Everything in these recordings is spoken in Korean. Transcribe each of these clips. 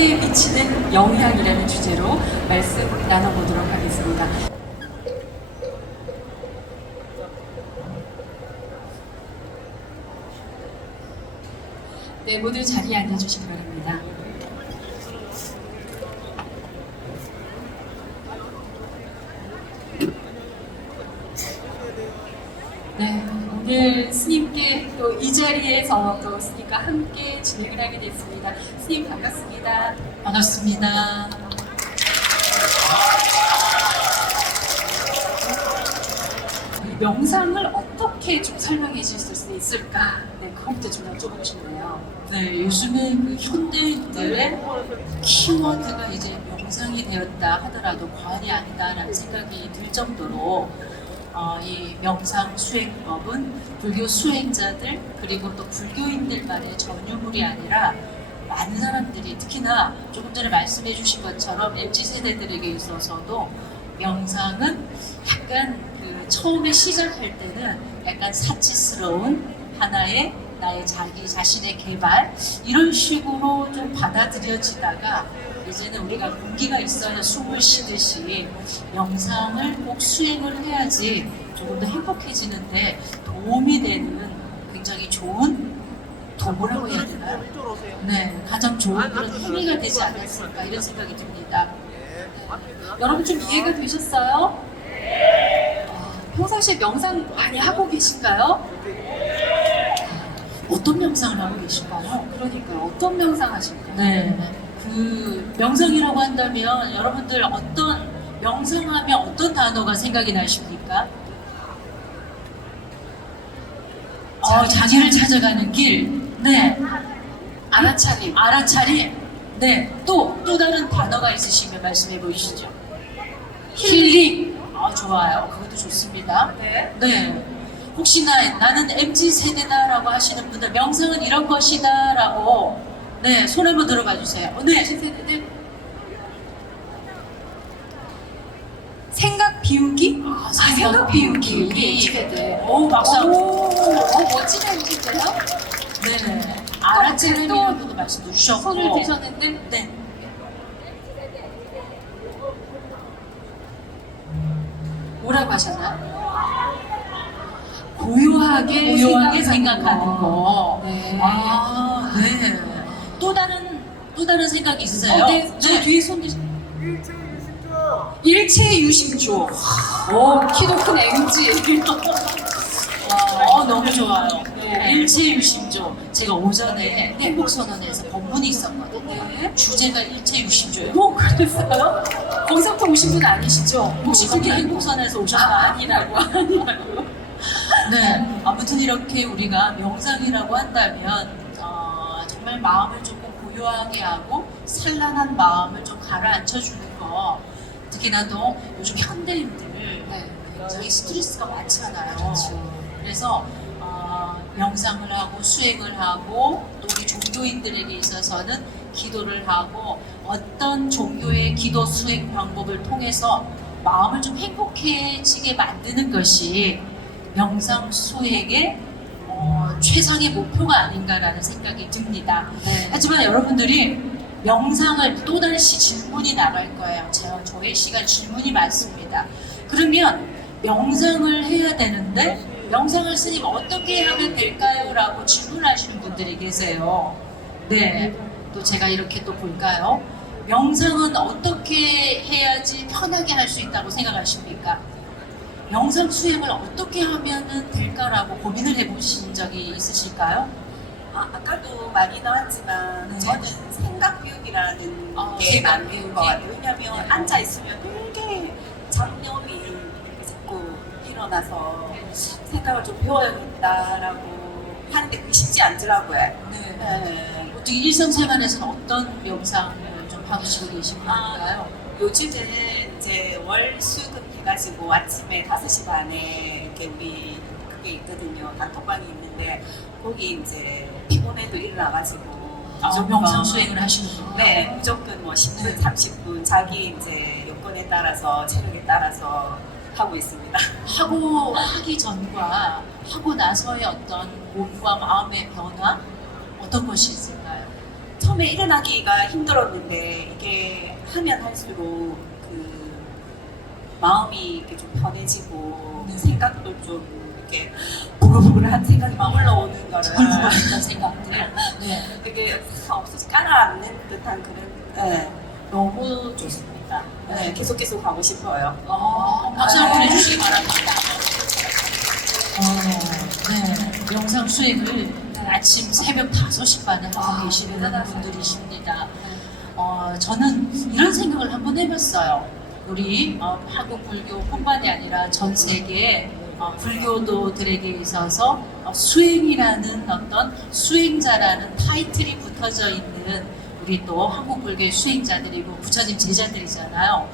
사회에 미치는 영향이라는 주제로 말씀 나눠보도록 하겠습니다. 네, 모두 자리에 앉아주시기 바랍니다. 네, 오늘 스님께 또 이 자리에서 또 스님과 함께 진행을 하게 됐습니다. 스님 반갑습니다. 반갑습니다. 이 명상을 어떻게 좀 설명해 주실 수 있을까? 네, 그것부터 좀 여쭤보고 싶네요. 네, 요즘에 그 현대인들의 키워드가 이제 명상이 되었다 하더라도 과언이 아니다라는 생각이 들 정도로 이 명상 수행법은 불교 수행자들 그리고 또 불교인들만의 전유물이 아니라 많은 사람들이 특히나 조금 전에 말씀해 주신 것처럼 MZ세대들에게 있어서도 명상은 약간 그 처음에 시작할 때는 약간 사치스러운 하나의 나의 자기 자신의 개발 이런 식으로 좀 받아들여지다가 이제는 우리가 공기가 있어야 숨을 쉬듯이 명상을 꼭 수행을 해야지 조금 더 행복해지는데 도움이 되는 굉장히 좋은 뭐라고 해야 되나요? 네, 가장 좋은 그런 행위가 되지 않았을까 이런 생각이 듭니다. 여러분 좀 이해가 되셨어요? 평상시에 명상 많이 하고 계신가요? 어떤 명상을 하고 계실까요? 그러니까요. 어떤 명상 하실까요? 네, 그 명상이라고 한다면 여러분들 어떤 명상하면 어떤 단어가 생각이 나십니까? 자기를 찾아가는 길. 네, 알아차림. 알아차림. 네, 또 다른 단어가 있으시면 말씀해 보시죠. 힐링. 좋아요. 그것도 좋습니다. 네. 네. 혹시나 나는 MZ 세대다라고 하시는 분들 명상은 이런 것이다라고 네, 손 한번 들어봐 주세요. 네. 세대는 생각 비우기? 생각 비우기. 세대. 오, 박수. 멋진 MZ세요? 네네. 또 알아차림이라고도 말씀 주셨고. 손을 드셨는데 네. 뭐라고 하셨나요? 고요하게 생각하는 거. 네. 네. 또 다른 생각이 있으세요? 네. 저 뒤에 손 드시. 일체 유심조. 오, 키도 큰 MG. 너무 좋아요. 네. 일체유심조. 제가 오전에 행복선언에서 법문이 있었거든요. 네. 주제가 일체유심조예요. 그랬어요? 거기서부터 오신 분 아니시죠? 혹시 그게 행복선언에서 오셨나요? 아니라고. 네. 아무튼 이렇게 우리가 명상이라고 한다면 정말 마음을 조금 고요하게 하고 산란한 마음을 좀 가라앉혀주는 거. 특히나 또 요즘 현대인들 네. 굉장히 스트레스가 많잖아요. 그렇죠. 그래서 명상을 하고 수행을 하고 또 우리 종교인들에게 있어서는 기도를 하고 어떤 종교의 기도 수행 방법을 통해서 마음을 좀 행복해지게 만드는 것이 명상 수행의 최상의 목표가 아닌가라는 생각이 듭니다. 네. 하지만 여러분들이 명상을 또다시 질문이 나갈 거예요. 저의 시간 질문이 많습니다. 그러면 명상을 해야 되는데 명상을 스님 어떻게 하면 될까요? 라고 질문하시는 분들이 계세요. 네, 또 제가 이렇게 또 볼까요? 명상은 어떻게 해야지 편하게 할 수 있다고 생각하십니까? 명상 수행을 어떻게 하면 될까라고 고민을 해보신 적이 있으실까요? 아까도 많이 나왔지만 네. 저는 생각 비우기라는 게 생각 맞는 비우기. 것 같아요. 왜냐하면 네. 앉아 있으면 되게 잡념이 자꾸 일어나서 생각을 좀 비워야겠다라고 하는데 그게 쉽지 않더라고요. 네. 네. 어떻게 일상생활에서는 어떤 명상을 좀 하시고 계신 건가요? 요즘은 이제 월수금 해가지고 아침에 5시 반에 이렇게 우리 그게 있거든요. 단톡방이 있는데 거기 이제 피곤해도 일어나가지고 명상 수행을 하시는군요. 네, 무조건 뭐 10분, 네. 30분 자기 이제 여건에 따라서 체력에 따라서 하고 있습니다. 하기 전과 하고 나서의 어떤 몸과 마음의 변화 어떤 것이 있을까요? 처음에 일어나기가 힘들었는데 이게 하면 할수록 그 마음이 이렇게 좀 편해지고 생각도 좀 이렇게 부글부글한 생각이 막 올라오는 거를 불구했던 생각들. 네. 이게 없어서 깔아앉는 듯한 그런 너무 좋습니다. 계속 하고 싶어요. 박수 한번 해주시기 바랍니다. 네, 명상 수행을 아침 새벽 5시 반에 하고 계시는 분들이십니다. 저는 이런 생각을 한번 해봤어요. 우리 한국 불교뿐만이 아니라 전 세계 불교도들에게 있어서 수행이라는 어떤 수행자라는 타이틀이 붙어져 있는 우리 또 한국 불교의 수행자들이고 부처님 제자들이잖아요.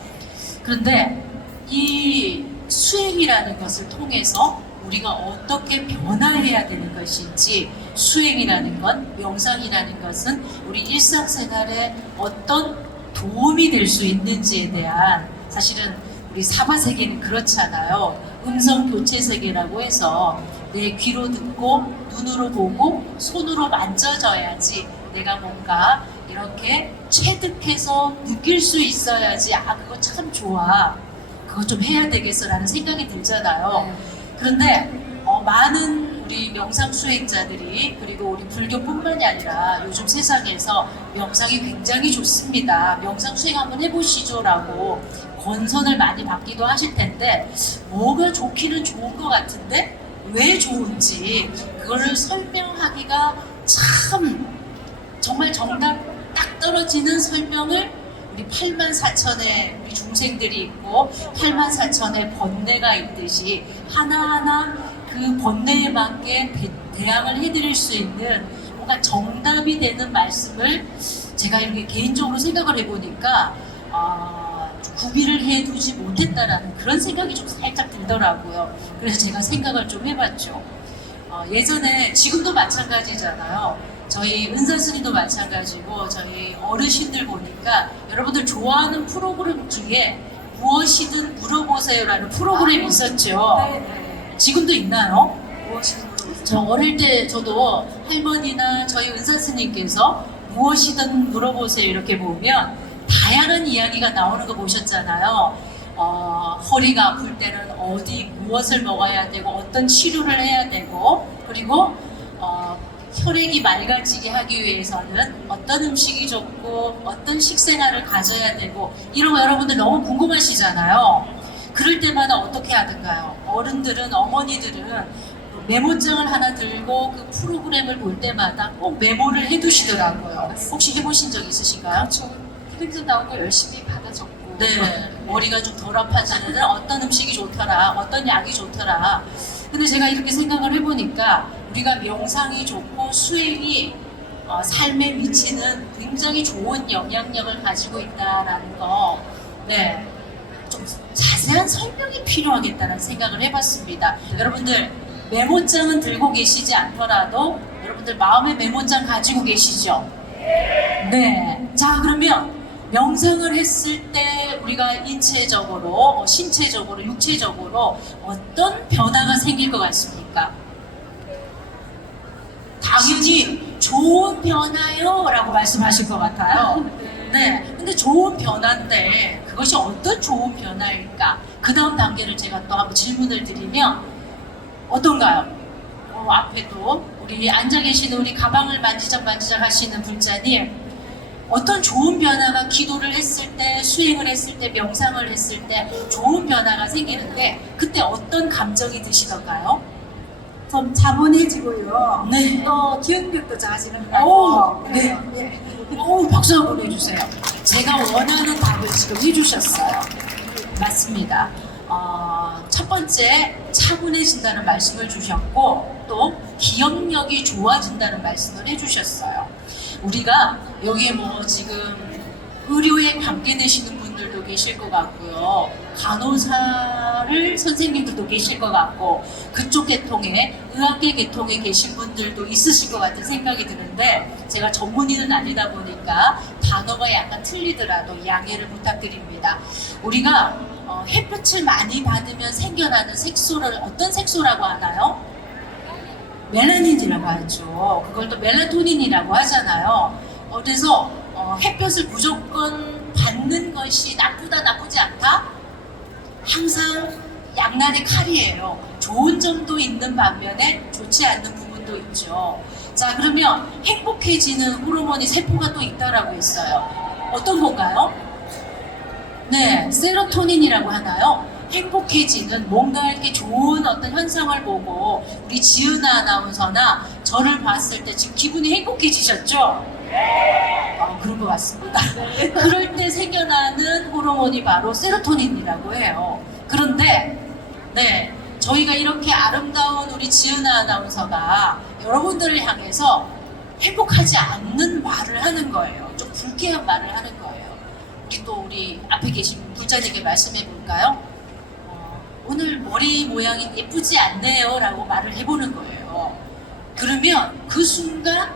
그런데 이 수행이라는 것을 통해서 우리가 어떻게 변화해야 되는 것인지, 수행이라는 것, 명상이라는 것은 우리 일상생활에 어떤 도움이 될 수 있는지에 대한, 사실은 우리 사바세계는 그렇잖아요. 음성 교체 세계라고 해서 내 귀로 듣고 눈으로 보고 손으로 만져져야지 내가 뭔가 이렇게 체득해서 느낄 수 있어야지, 그거 참 좋아, 그거 좀 해야 되겠어라는 생각이 들잖아요. 그런데 많은 우리 명상 수행자들이, 그리고 우리 불교뿐만이 아니라 요즘 세상에서 명상이 굉장히 좋습니다, 명상 수행 한번 해보시죠 라고 권선을 많이 받기도 하실 텐데, 뭐가 좋기는 좋은 것 같은데 왜 좋은지 그거를 설명하기가 참 정말 정답 딱 떨어지는 설명을 우리 84,000의 우리 중생들이 있고 84,000의 번뇌가 있듯이 하나하나 그 번뇌에 맞게 대항을 해드릴 수 있는 뭔가 정답이 되는 말씀을 제가 이렇게 개인적으로 생각을 해보니까 구비를 해두지 못했다라는 그런 생각이 좀 살짝 들더라고요. 그래서 제가 생각을 좀 해봤죠. 예전에, 지금도 마찬가지잖아요. 저희 은사 스님도 마찬가지고 저희 어르신들 보니까 여러분들 좋아하는 프로그램 중에 무엇이든 물어보세요라는 프로그램이 있었죠. 지금도 있나요? 저 어릴 때 저도 할머니나 저희 은사 스님께서 무엇이든 물어보세요 이렇게 보면 다양한 이야기가 나오는 거 보셨잖아요. 허리가 아플 때는 무엇을 먹어야 되고 어떤 치료를 해야 되고, 그리고 혈액이 맑아지게 하기 위해서는 어떤 음식이 좋고 어떤 식생활을 가져야 되고, 이런 거 여러분들 너무 궁금하시잖아요. 그럴 때마다 어떻게 하던가요? 어른들은, 어머니들은 메모장을 하나 들고 그 프로그램을 볼 때마다 꼭 메모를 해두시더라고요. 혹시 해보신 적 있으신가요? 그렇죠. 텔레비전 나온 거 열심히 받아 적고. 네, 머리가 좀 덜 아파지는 어떤 음식이 좋더라, 어떤 약이 좋더라. 근데 제가 이렇게 생각을 해보니까 우리가 명상이 좋고 수행이 삶에 미치는 굉장히 좋은 영향력을 가지고 있다라는 거, 네, 좀 자세한 설명이 필요하겠다는 생각을 해봤습니다. 여러분들 메모장은 들고 계시지 않더라도 여러분들 마음의 메모장 가지고 계시죠? 네. 자, 그러면 명상을 했을 때 우리가 인체적으로, 신체적으로, 육체적으로 어떤 변화가 생길 것 같습니까? 당연히 좋은 변화요 라고 말씀하실 것 같아요. 네. 근데 좋은 변화인데 그것이 어떤 좋은 변화일까? 그 다음 단계를 제가 또 한번 질문을 드리면 어떤가요? 앞에도 우리 앉아 계시는 우리 가방을 만지작 하시는 불자님, 어떤 좋은 변화가 기도를 했을 때, 수행을 했을 때, 명상을 했을 때 좋은 변화가 생기는데 그때 어떤 감정이 드시던가요? 좀 차분해지고요. 네. 또 기억력도 좋아지는 것 오, 같고. 네. 네. 박수 한번 해주세요. 제가 원하는 답을 지금 해주셨어요. 맞습니다. 첫 번째, 차분해진다는 말씀을 주셨고, 또 기억력이 좋아진다는 말씀을 해주셨어요. 우리가 여기에 지금 의료에 관계되시는 분들도 계실 것 같고요, 간호사를 선생님들도 계실 것 같고, 그쪽 계통에, 의학계 계통에 계신 분들도 있으실 것 같은 생각이 드는데, 제가 전문의는 아니다 보니까 단어가 약간 틀리더라도 양해를 부탁드립니다. 우리가 햇볕을 많이 받으면 생겨나는 색소를 어떤 색소라고 하나요? 멜라닌이라고 하죠. 그걸 또 멜라토닌이라고 하잖아요. 그래서 햇볕을 무조건 받는 것이 나쁘다 나쁘지 않다? 항상 양날의 칼이에요. 좋은 점도 있는 반면에 좋지 않는 부분도 있죠. 자, 그러면 행복해지는 호르몬이 세포가 또 있다라고 했어요. 어떤 건가요? 네, 세로토닌이라고 하나요? 행복해지는 뭔가 이렇게 좋은 어떤 현상을 보고 우리 지은아 아나운서나 저를 봤을 때 지금 기분이 행복해지셨죠? 그런 것 같습니다. 그럴 때 생겨나는 호르몬이 바로 세로토닌이라고 해요. 그런데 네, 저희가 이렇게 아름다운 우리 지은아 아나운서가 여러분들을 향해서 행복하지 않는 말을 하는 거예요. 좀 불쾌한 말을 하는 거예요. 우리 앞에 계신 불자에게 말씀해 볼까요? 오늘 머리 모양이 예쁘지 않네요 라고 말을 해보는 거예요. 그러면 그 순간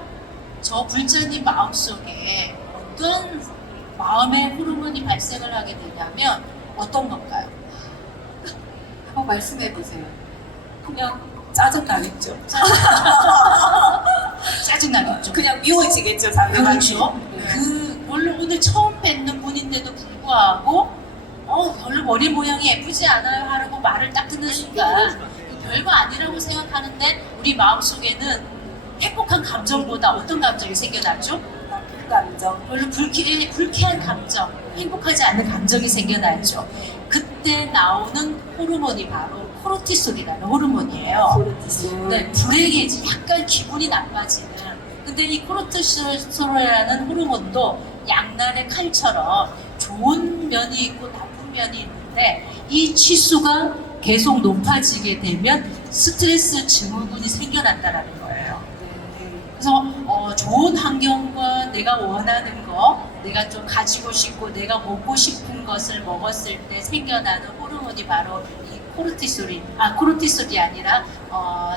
저 불자님 마음속에 어떤 마음의 호르몬이 발생을 하게 되냐면 어떤 건가요? 한번 말씀해 보세요. 그냥 짜증나겠죠. 짜증나겠죠. 그냥 미워지겠죠, 상대방이. 그렇죠. 원래 오늘 처음 뵙는 분인데도 불구하고 별로 머리 모양이 예쁘지 않아요 하라고 말을 딱 듣는 순간 별거 아니라고 생각하는데 우리 마음속에는 행복한 감정보다 어떤 감정이 생겨나죠? 그 감정. 별로 불쾌한 감정, 행복하지 않은 감정이 생겨나죠. 그때 나오는 호르몬이 바로 코르티솔이라는 호르몬이에요. 코르티솔. 네, 불행해지, 약간 기분이 나빠지는. 근데 이 코르티솔이라는 호르몬도 양날의 칼처럼 좋은 면이 있고 나쁜 면이 있는데 이 치수가 계속 높아지게 되면 스트레스 증후군이 생겨난다는 거예요. 그래서 좋은 환경과 내가 원하는 거, 내가 좀 가지고 싶고 내가 먹고 싶은 것을 먹었을 때 생겨나는 호르몬이 바로 이 코르티솔이 아니라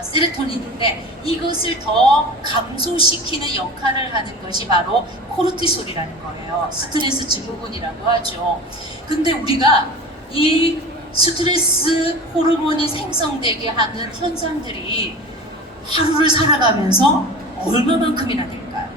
세로토닌인데 이것을 더 감소시키는 역할을 하는 것이 바로 코르티솔이라는 거예요. 스트레스 증후군이라고 하죠. 근데 우리가 이 스트레스 호르몬이 생성되게 하는 현상들이 하루를 살아가면서 얼마만큼이나 될까요?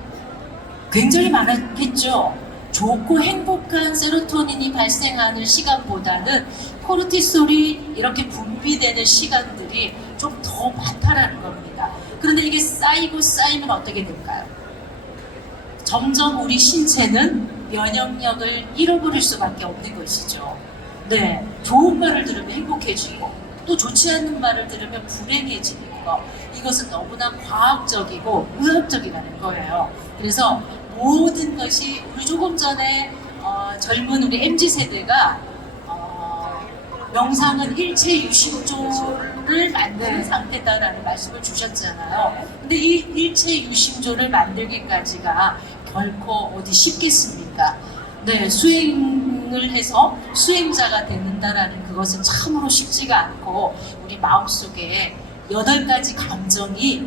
굉장히 많았겠죠. 좋고 행복한 세로토닌이 발생하는 시간보다는 코르티솔이 이렇게 분비되는 시간들이 좀 더 많다라는 겁니다. 그런데 이게 쌓이고 쌓이면 어떻게 될까요? 점점 우리 신체는 면역력을 잃어버릴 수밖에 없는 것이죠. 네, 좋은 말을 들으면 행복해지고 또 좋지 않은 말을 들으면 불행해지는 거, 이것은 너무나 과학적이고 의학적이라는 거예요. 그래서 모든 것이 우리 조금 전에 젊은 우리 MZ세대가 명상은 일체 유심조를 만드는 상태다라는 말씀을 주셨잖아요. 근데 이 일체 유심조를 만들기까지가 결코 어디 쉽겠습니까? 네, 수행을 해서 수행자가 되는다라는 그것은 참으로 쉽지가 않고 우리 마음속에 8가지 감정이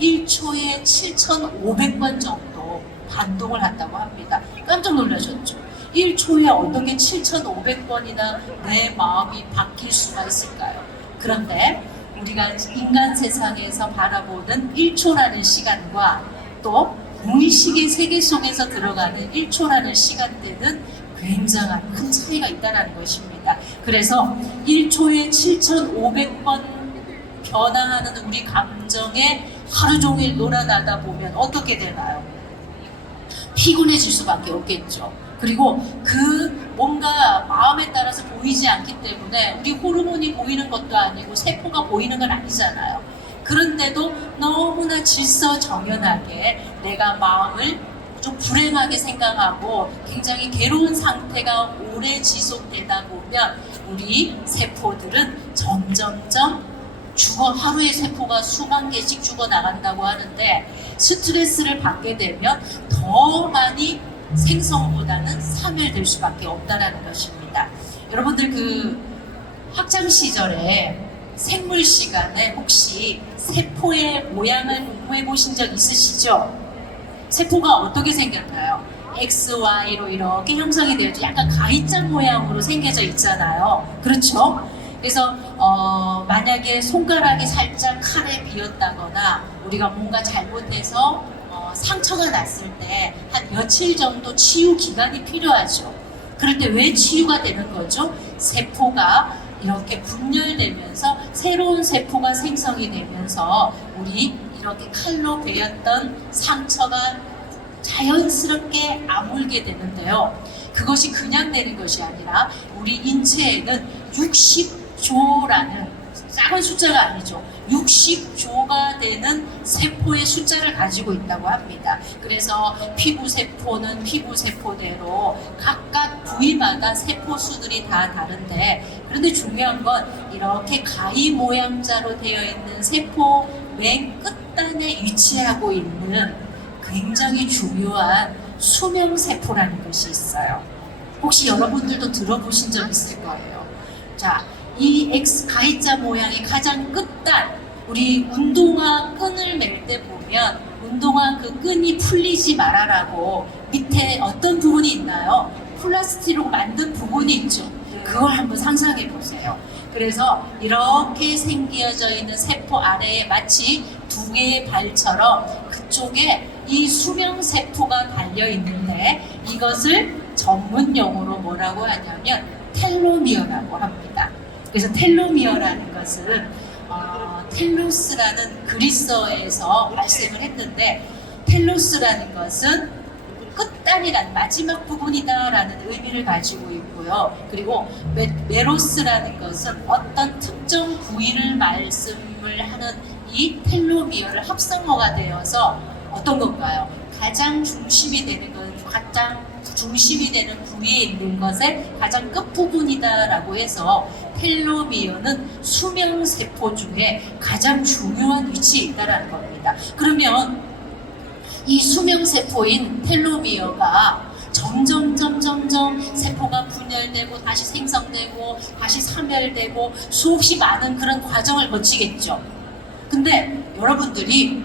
1초에 7,500번 정도 반동을 한다고 합니다. 깜짝 놀라셨죠? 1초에 어떻게 7,500번이나 내 마음이 바뀔 수가 있을까요? 그런데 우리가 인간 세상에서 바라보는 1초라는 시간과 또 무의식의 세계 속에서 들어가는 1초라는 시간대는 굉장한 큰 차이가 있다는 것입니다. 그래서 1초에 7,500번 변화하는 우리 감정에 하루 종일 놀아나다 보면 어떻게 되나요? 피곤해질 수밖에 없겠죠. 그리고 그 뭔가 마음에 따라서 보이지 않기 때문에 우리 호르몬이 보이는 것도 아니고 세포가 보이는 건 아니잖아요. 그런데도 너무나 질서정연하게 내가 마음을 좀 불행하게 생각하고 굉장히 괴로운 상태가 오래 지속되다 보면 우리 세포들은 점점점 하루에 세포가 수만 개씩 죽어나간다고 하는데 스트레스를 받게 되면 더 많이 생성보다는 사멸될 수밖에 없다는 것입니다. 여러분들 그 학창 시절에 생물 시간에 혹시 세포의 모양을 공부해 보신 적 있으시죠? 세포가 어떻게 생겼나요? X, Y로 이렇게 형성이 되어서 약간 가위장 모양으로 생겨져 있잖아요. 그렇죠? 그래서 만약에 손가락이 살짝 칼에 비었다거나 우리가 뭔가 잘못해서 상처가 났을 때 한 며칠 정도 치유 기간이 필요하죠. 그럴 때 왜 치유가 되는 거죠? 세포가 이렇게 분열되면서 새로운 세포가 생성이 되면서 우리 이렇게 칼로 베었던 상처가 자연스럽게 아물게 되는데요. 그것이 그냥 되는 것이 아니라 우리 인체에는 60조라는 작은 숫자가 아니죠. 60조가 되는 세포의 숫자를 가지고 있다고 합니다. 그래서 피부세포는 피부세포대로 각각 부위마다 세포수들이 다 다른데, 그런데 중요한 건 이렇게 가위 모양자로 되어 있는 세포 맨 끝단에 위치하고 있는 굉장히 중요한 수명세포라는 것이 있어요. 혹시 여러분들도 들어보신 적 있을 거예요. 자, 이 X 가위자 모양의 가장 끝단, 우리 운동화 끈을 맬 때 보면 운동화 그 끈이 풀리지 말아라고 밑에 어떤 부분이 있나요? 플라스틱으로 만든 부분이 있죠. 그걸 한번 상상해 보세요. 그래서 이렇게 생겨져 있는 세포 아래에 마치 두 개의 발처럼 그쪽에 이 수명세포가 달려 있는데, 이것을 전문 용어로 뭐라고 하냐면 텔로미어라고 합니다. 그래서 텔로미어라는 것은 텔로스라는 그리스어에서 발생을 했는데, 텔로스라는 것은 끝단이란 마지막 부분이다라는 의미를 가지고 있고요. 그리고 메로스라는 것은 어떤 특정 부위를 말씀을 하는 이 텔로미어를 합성어가 되어서 어떤 건가요? 가장 중심이 되는 것, 가장 중심이 되는 부위에 있는 것의 가장 끝부분이다라고 해서 텔로미어는 수명세포 중에 가장 중요한 위치에 있다라는 겁니다. 그러면 이 수명세포인 텔로미어가 점점 세포가 분열되고 다시 생성되고 다시 사멸되고 수없이 많은 그런 과정을 거치겠죠. 근데 여러분들이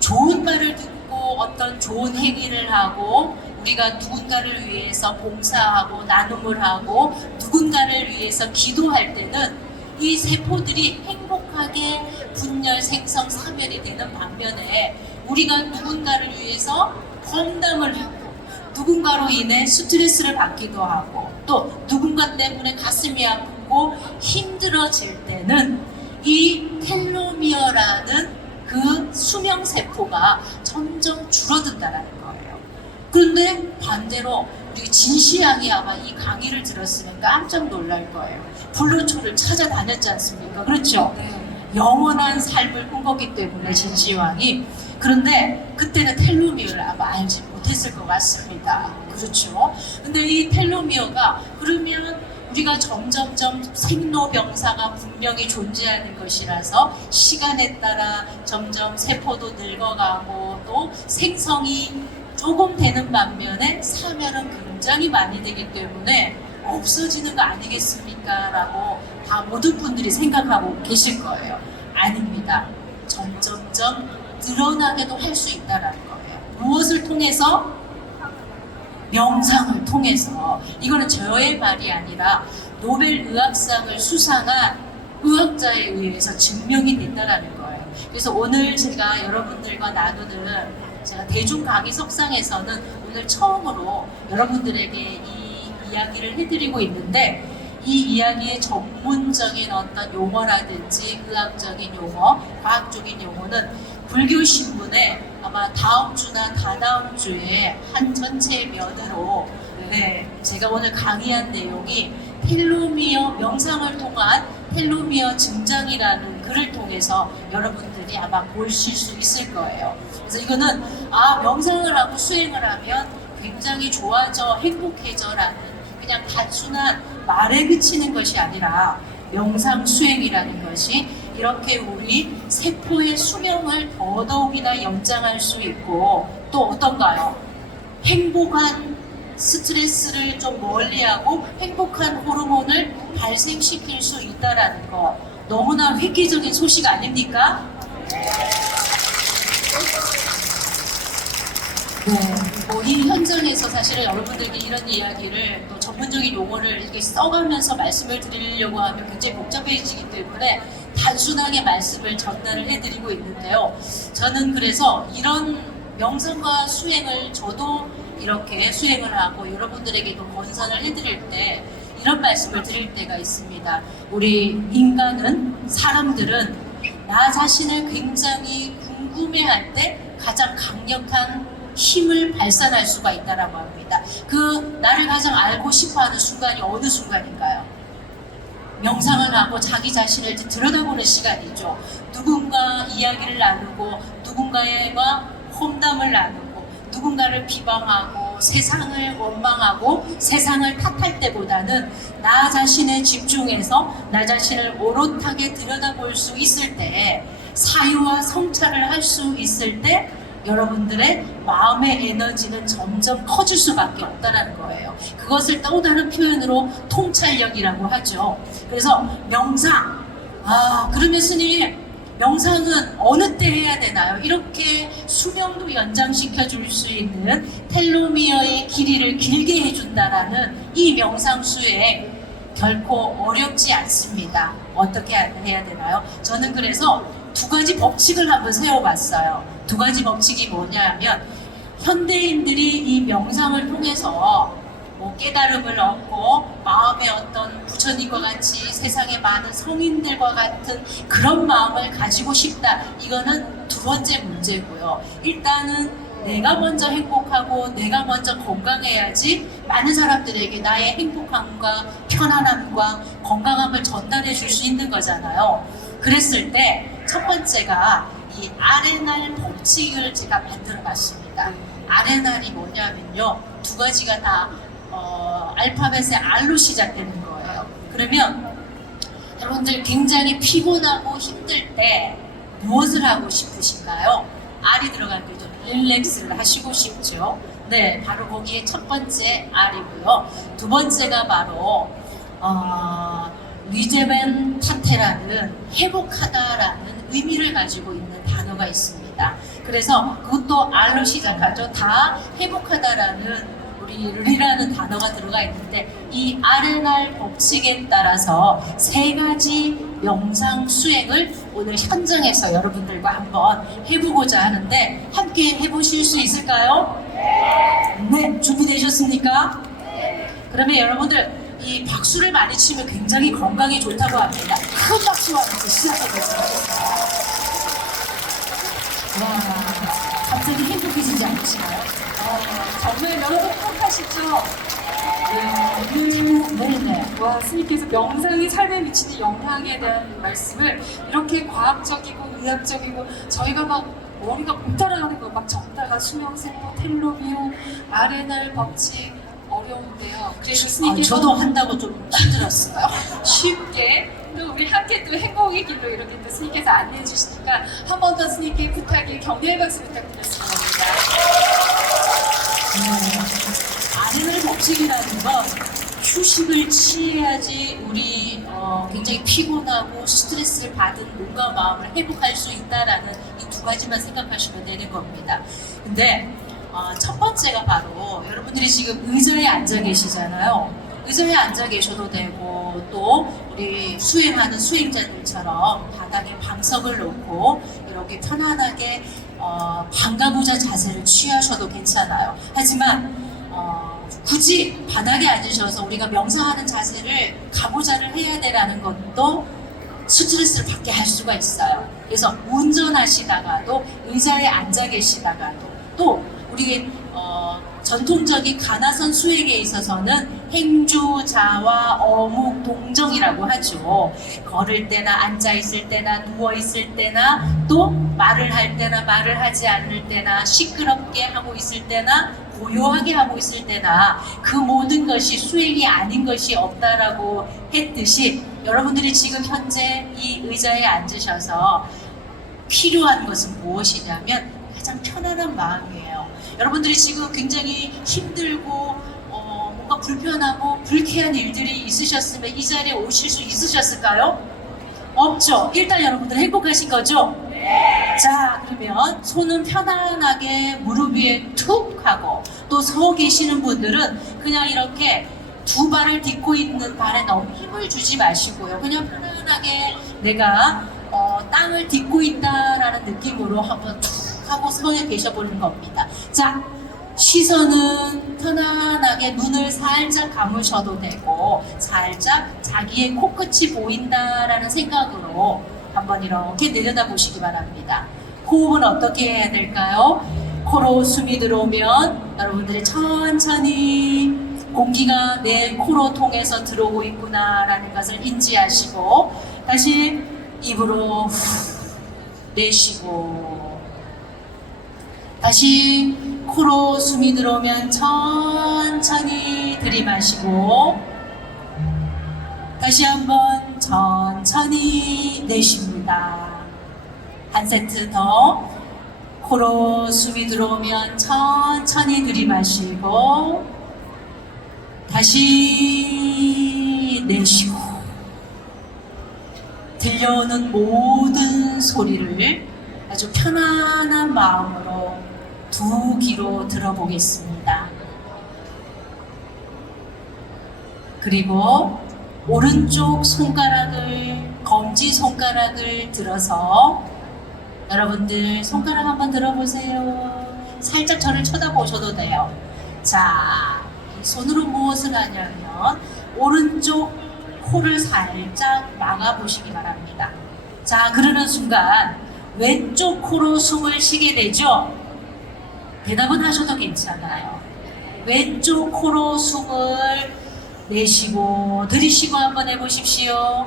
좋은 말을 듣고 어떤 좋은 행위를 하고 우리가 누군가를 위해서 봉사하고 나눔을 하고 누군가를 위해서 기도할 때는 이 세포들이 행복하게 분열, 생성, 사멸이 되는 반면에 우리가 누군가를 위해서 험담을 하고 누군가로 인해 스트레스를 받기도 하고 또 누군가 때문에 가슴이 아프고 힘들어질 때는 이 텔로미어라는 그 수명세포가 점점 줄어든다는 거예요. 그런데 반대로 우리 진시양이 아마 이 강의를 들었으면 깜짝 놀랄 거예요. 불로초를 찾아다녔지 않습니까? 그렇죠? 영원한 삶을 꿈꿨기 때문에 진시황이. 그런데 그때는 텔로미어를 아마 알지 못했을 것 같습니다. 그렇죠? 근데 이 텔로미어가 그러면 우리가 점점점 생로병사가 분명히 존재하는 것이라서 시간에 따라 점점 세포도 늙어가고 또 생성이 조금 되는 반면에 사멸은 굉장히 많이 되기 때문에 없어지는 거 아니겠습니까? 라고 다 모든 분들이 생각하고 계실 거예요. 아닙니다. 점점점 늘어나게도 할 수 있다는 거예요. 무엇을 통해서? 명상을 통해서. 이거는 저의 말이 아니라 노벨 의학상을 수상한 의학자에 의해서 증명이 된다는 거예요. 그래서 오늘 제가 여러분들과 나누는 제가 대중 강의 석상에서는 오늘 처음으로 여러분들에게 이 이야기를 해드리고 있는데, 이 이야기의 전문적인 어떤 용어라든지 의학적인 용어, 과학적인 용어는 불교 신문에 아마 다음 주나 다다음 주에 한 전체 면으로 제가 오늘 강의한 내용이 텔로미어 명상을 통한 텔로미어 증장이라는 글을 통해서 여러분들이 아마 보실 수 있을 거예요. 그래서 이거는 명상을 하고 수행을 하면 굉장히 좋아져, 행복해져라는 그냥 단순한 말에 그치는 것이 아니라 명상 수행이라는 것이 이렇게 우리 세포의 수명을 더더욱이나 연장할 수 있고, 또 어떤가요? 행복한 스트레스를 좀 멀리하고 행복한 호르몬을 발생시킬 수 있다는 거, 너무나 획기적인 소식 아닙니까? 이 현장에서 사실은 여러분들께 이런 이야기를 또 전문적인 용어를 이렇게 써가면서 말씀을 드리려고 하면 굉장히 복잡해지기 때문에 단순하게 말씀을 전달을 해드리고 있는데요. 저는 그래서 이런 명상과 수행을 저도 이렇게 수행을 하고 여러분들에게도 권선을 해드릴 때 이런 말씀을 드릴 때가 있습니다. 우리 인간은, 사람들은 나 자신을 굉장히 궁금해할 때 가장 강력한 힘을 발산할 수가 있다라고 합니다. 그 나를 가장 알고 싶어하는 순간이 어느 순간인가요? 명상을 하고 자기 자신을 들여다보는 시간이죠. 누군가 이야기를 나누고 누군가와 험담을 나누고 누군가를 비방하고 세상을 원망하고 세상을 탓할 때보다는 나 자신에 집중해서 나 자신을 오롯하게 들여다볼 수 있을 때, 사유와 성찰을 할 수 있을 때 여러분들의 마음의 에너지는 점점 커질 수밖에 없다는 거예요. 그것을 또 다른 표현으로 통찰력이라고 하죠. 그래서 명상, 그러면 스님 명상은 어느 때 해야 되나요? 이렇게 수명도 연장시켜 줄 수 있는 텔로미어의 길이를 길게 해준다라는 이 명상 수행 결코 어렵지 않습니다. 어떻게 해야 되나요? 저는 그래서 두 가지 법칙을 한번 세워봤어요. 두 가지 법칙이 뭐냐 하면, 현대인들이 이 명상을 통해서 깨달음을 얻고 마음의 어떤 부처님과 같이 세상의 많은 성인들과 같은 그런 마음을 가지고 싶다. 이거는 두 번째 문제고요. 일단은 내가 먼저 행복하고 내가 먼저 건강해야지 많은 사람들에게 나의 행복함과 편안함과 건강함을 전달해 줄 수 있는 거잖아요. 그랬을 때 첫 번째가 이 RNR 법칙을 제가 만들어 봤습니다. RNR이 뭐냐면요, 두 가지가 다 알파벳의 R로 시작되는 거예요. 그러면 여러분들 굉장히 피곤하고 힘들 때 무엇을 하고 싶으신가요? R이 들어간 거죠. 릴렉스를 하시고 싶죠. 네, 바로 거기에 첫 번째 R이고요. 두 번째가 바로 리제벤 타테라는 회복하다라는 의미를 가지고 있는 단어가 있습니다. 그래서 그것도 R로 시작하죠. 다 회복하다라는 우리 리라는 단어가 들어가 있는데, 이 RNR 법칙에 따라서 세 가지 명상 수행을 오늘 현장에서 여러분들과 한번 해보고자 하는데, 함께 해보실 수 있을까요? 네, 준비되셨습니까? 그러면 여러분들 이 박수를 많이 치면 굉장히 건강에 좋다고 합니다. 큰 박수와 함께 시작해보도록 하겠습니다. 와, 갑자기 행복해지지 않으시나요? 정말 여러분 행복하시죠? 네네. 와, 스님께서 명상이 삶에 미치는 영향에 대한 말씀을 이렇게 과학적이고 의학적이고, 저희가 막 머리가 못 따라가는 거 막 적다가 수명세포, 텔로미어, RNR 법칙 어려운데요. 그래서 스님께서 저도 한다고 좀 힘들었어요. 쉽게 또 우리 함께 또 행복의 길로 이렇게 또 스님께서 안내해 주시니까 한 번 더 스님께 부탁이 격려의 박수 부탁드렸습니다. RNR 법칙이라는 건 휴식을 취해야지 우리 굉장히 피곤하고 스트레스를 받은 몸과 마음을 회복할 수 있다라는 이 두 가지만 생각하시면 되는 겁니다. 근데 첫 번째가 바로, 여러분들이 지금 의자에 앉아 계시잖아요. 의자에 앉아 계셔도 되고, 또 우리 수행하는 수행자들처럼 바닥에 방석을 놓고 이렇게 편안하게 방가부자 자세를 취하셔도 괜찮아요. 하지만 굳이 바닥에 앉으셔서 우리가 명상하는 자세를 가부좌를 해야 되라는 것도 스트레스를 받게 할 수가 있어요. 그래서 운전하시다가도, 의자에 앉아 계시다가도, 또 우리 전통적인 가나선 수행에 있어서는 행주자와 어묵 동정이라고 하죠. 걸을 때나 앉아 있을 때나 누워 있을 때나, 또 말을 할 때나 말을 하지 않을 때나, 시끄럽게 하고 있을 때나 고요하게 하고 있을 때나, 그 모든 것이 수행이 아닌 것이 없다라고 했듯이, 여러분들이 지금 현재 이 의자에 앉으셔서 필요한 것은 무엇이냐면 가장 편안한 마음이에요. 여러분들이 지금 굉장히 힘들고 뭔가 불편하고 불쾌한 일들이 있으셨으면 이 자리에 오실 수 있으셨을까요? 없죠. 일단 여러분들 행복하신 거죠? 자, 그러면 손은 편안하게 무릎 위에 툭 하고, 또 서 계시는 분들은 그냥 이렇게 두 발을 딛고 있는 발에 너무 힘을 주지 마시고요. 그냥 편안하게 내가 땅을 딛고 있다라는 느낌으로 한번 툭 하고 서에 계셔버리는 겁니다. 자, 시선은 편안하게 눈을 살짝 감으셔도 되고 살짝 자기의 코끝이 보인다라는 생각으로 한번 이렇게 내려다보시기 바랍니다. 호흡은 어떻게 해야 될까요? 코로 숨이 들어오면 여러분들이 천천히 공기가 내 코로 통해서 들어오고 있구나라는 것을 인지하시고 다시 입으로 후 내쉬고 다시 코로 숨이 들어오면 천천히 들이마시고 다시 한번 천천히 내쉽니다. 한 세트 더. 코로 숨이 들어오면 천천히 들이마시고 다시 내쉬고 들려오는 모든 소리를 아주 편안한 마음으로 두 귀로 들어보겠습니다. 그리고 오른쪽 손가락을 검지 손가락을 들어서 여러분들 손가락 한번 들어보세요. 살짝 저를 쳐다보셔도 돼요. 자, 이 손으로 무엇을 하냐면 오른쪽 코를 살짝 막아보시기 바랍니다. 자, 그러는 순간 왼쪽 코로 숨을 쉬게 되죠? 대답은 하셔도 괜찮아요. 왼쪽 코로 숨을 내쉬고 들이쉬고 한번 해보십시오.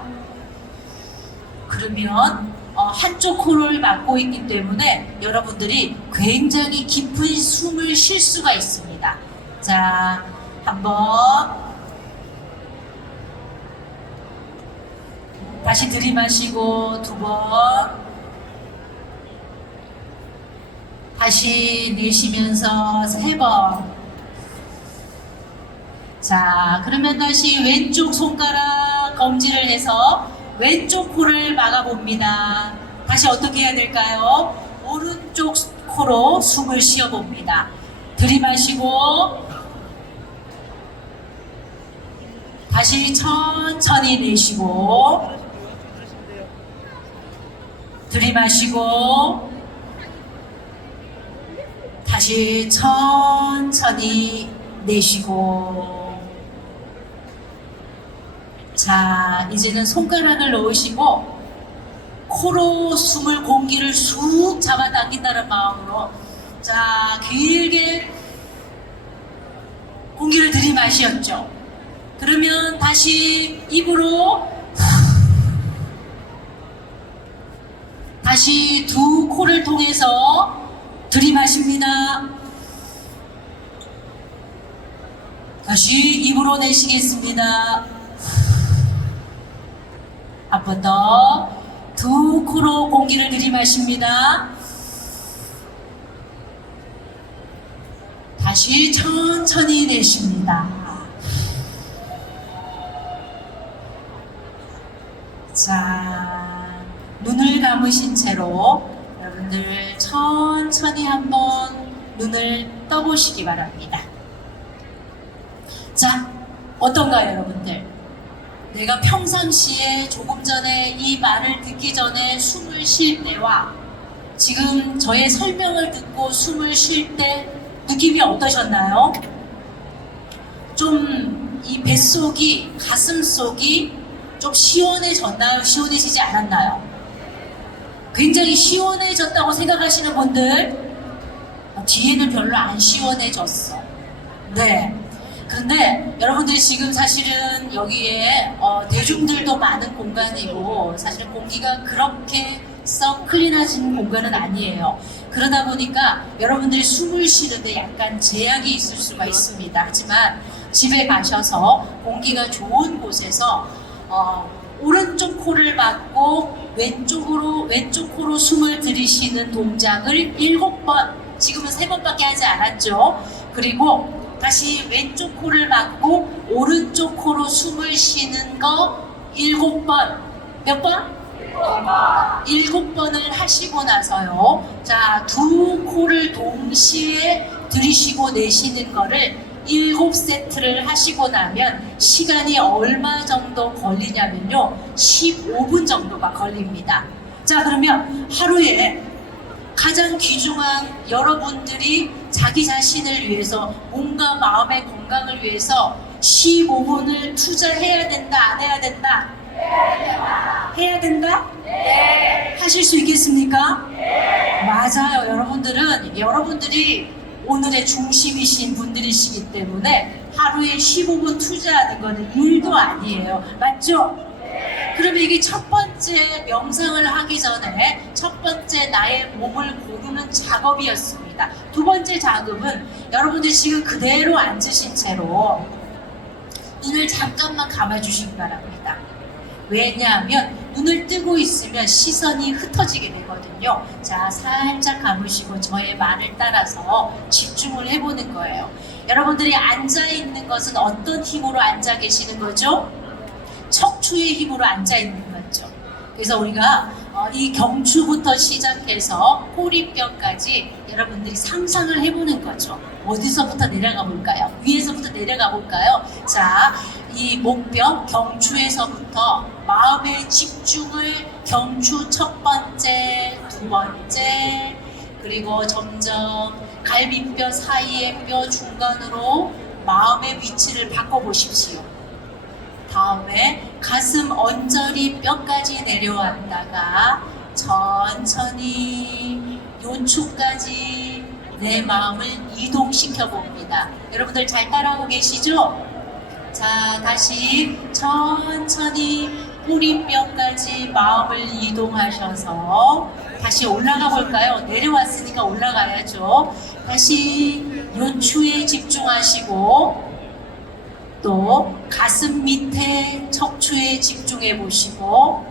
그러면 한쪽 코를 막고 있기 때문에 여러분들이 굉장히 깊은 숨을 쉴 수가 있습니다. 자, 한번 다시 들이마시고 두 번 다시 내쉬면서 세 번. 자, 그러면 다시 왼쪽 손가락 검지를 해서 왼쪽 코를 막아봅니다. 다시 어떻게 해야 될까요? 오른쪽 코로 숨을 쉬어봅니다. 들이마시고 다시 천천히 내쉬고 들이마시고 다시 천천히 내쉬고 자, 이제는 손가락을 넣으시고 코로 숨을 공기를 쑥 잡아당긴다는 마음으로 자, 길게 공기를 들이마셨죠. 그러면 다시 입으로 다시 두 코를 통해서 들이마십니다. 다시 입으로 내쉬겠습니다. 한 번 더 두 코로 공기를 들이마십니다. 다시 천천히 내쉽니다. 자, 눈을 감으신 채로 여러분들 천천히 한번 눈을 떠보시기 바랍니다. 자, 어떤가요, 여러분들? 내가 평상시에 조금 전에 이 말을 듣기 전에 숨을 쉴 때와 지금 저의 설명을 듣고 숨을 쉴 때 느낌이 어떠셨나요? 좀 이 뱃속이, 가슴속이 좀 시원해졌나요? 시원해지지 않았나요? 굉장히 시원해졌다고 생각하시는 분들 뒤에는 별로 안 시원해졌어. 네. 그런데 여러분들이 지금 사실은 여기에 대중들도 많은 공간이고 사실은 공기가 그렇게 썩 클린해진 공간은 아니에요. 그러다 보니까 여러분들이 숨을 쉬는데 약간 제약이 있을 수가 있습니다. 하지만 집에 가셔서 공기가 좋은 곳에서 오른쪽 코를 막고 왼쪽 코로 숨을 들이쉬는 동작을 7번, 지금은 3번밖에 하지 않았죠. 그리고 다시 왼쪽 코를 막고 오른쪽 코로 숨을 쉬는 거 7번. 몇 번? 7번을 하시고 나서요. 자, 두 코를 동시에 들이쉬고 내쉬는 거를 7세트를 하시고 나면 시간이 얼마 정도 걸리냐면요. 15분 정도가 걸립니다. 자, 그러면 하루에 가장 귀중한 여러분들이 자기 자신을 위해서 몸과 마음의 건강을 위해서 15분을 투자해야 된다, 안 해야 된다? 해야 된다? 하실 수 있겠습니까? 맞아요. 여러분들이 오늘의 중심이신 분들이시기 때문에 하루에 15분 투자하는 것은 일도 아니에요. 맞죠? 그러면 이게 첫 번째 명상을 하기 전에 첫 번째 나의 몸을 고르는 작업이었습니다. 두 번째 작업은 여러분들이 지금 그대로 앉으신 채로 눈을 잠깐만 감아주시기 바랍니다. 왜냐하면 눈을 뜨고 있으면 시선이 흩어지게 되거든요. 자, 살짝 감으시고 저의 말을 따라서 집중을 해보는 거예요. 여러분들이 앉아있는 것은 어떤 힘으로 앉아 계시는 거죠? 척추의 힘으로 앉아있는 거죠. 그래서 우리가 이 경추부터 시작해서 꼬리뼈까지 여러분들이 상상을 해보는 거죠. 어디서부터 내려가 볼까요? 위에서부터 내려가 볼까요? 자, 이 목뼈 경추에서부터 마음의 집중을 경추 첫 번째, 두 번째, 그리고 점점 갈비뼈 사이의 뼈 중간으로 마음의 위치를 바꿔보십시오. 다음에 가슴 언저리 뼈까지 내려왔다가 천천히 요추까지 내 마음을 이동시켜 봅니다. 여러분들 잘 따라오고 계시죠? 자, 다시 천천히 뿌리뼈까지 마음을 이동하셔서 다시 올라가 볼까요? 내려왔으니까 올라가야죠. 다시 요추에 집중하시고 또 가슴 밑에 척추에 집중해 보시고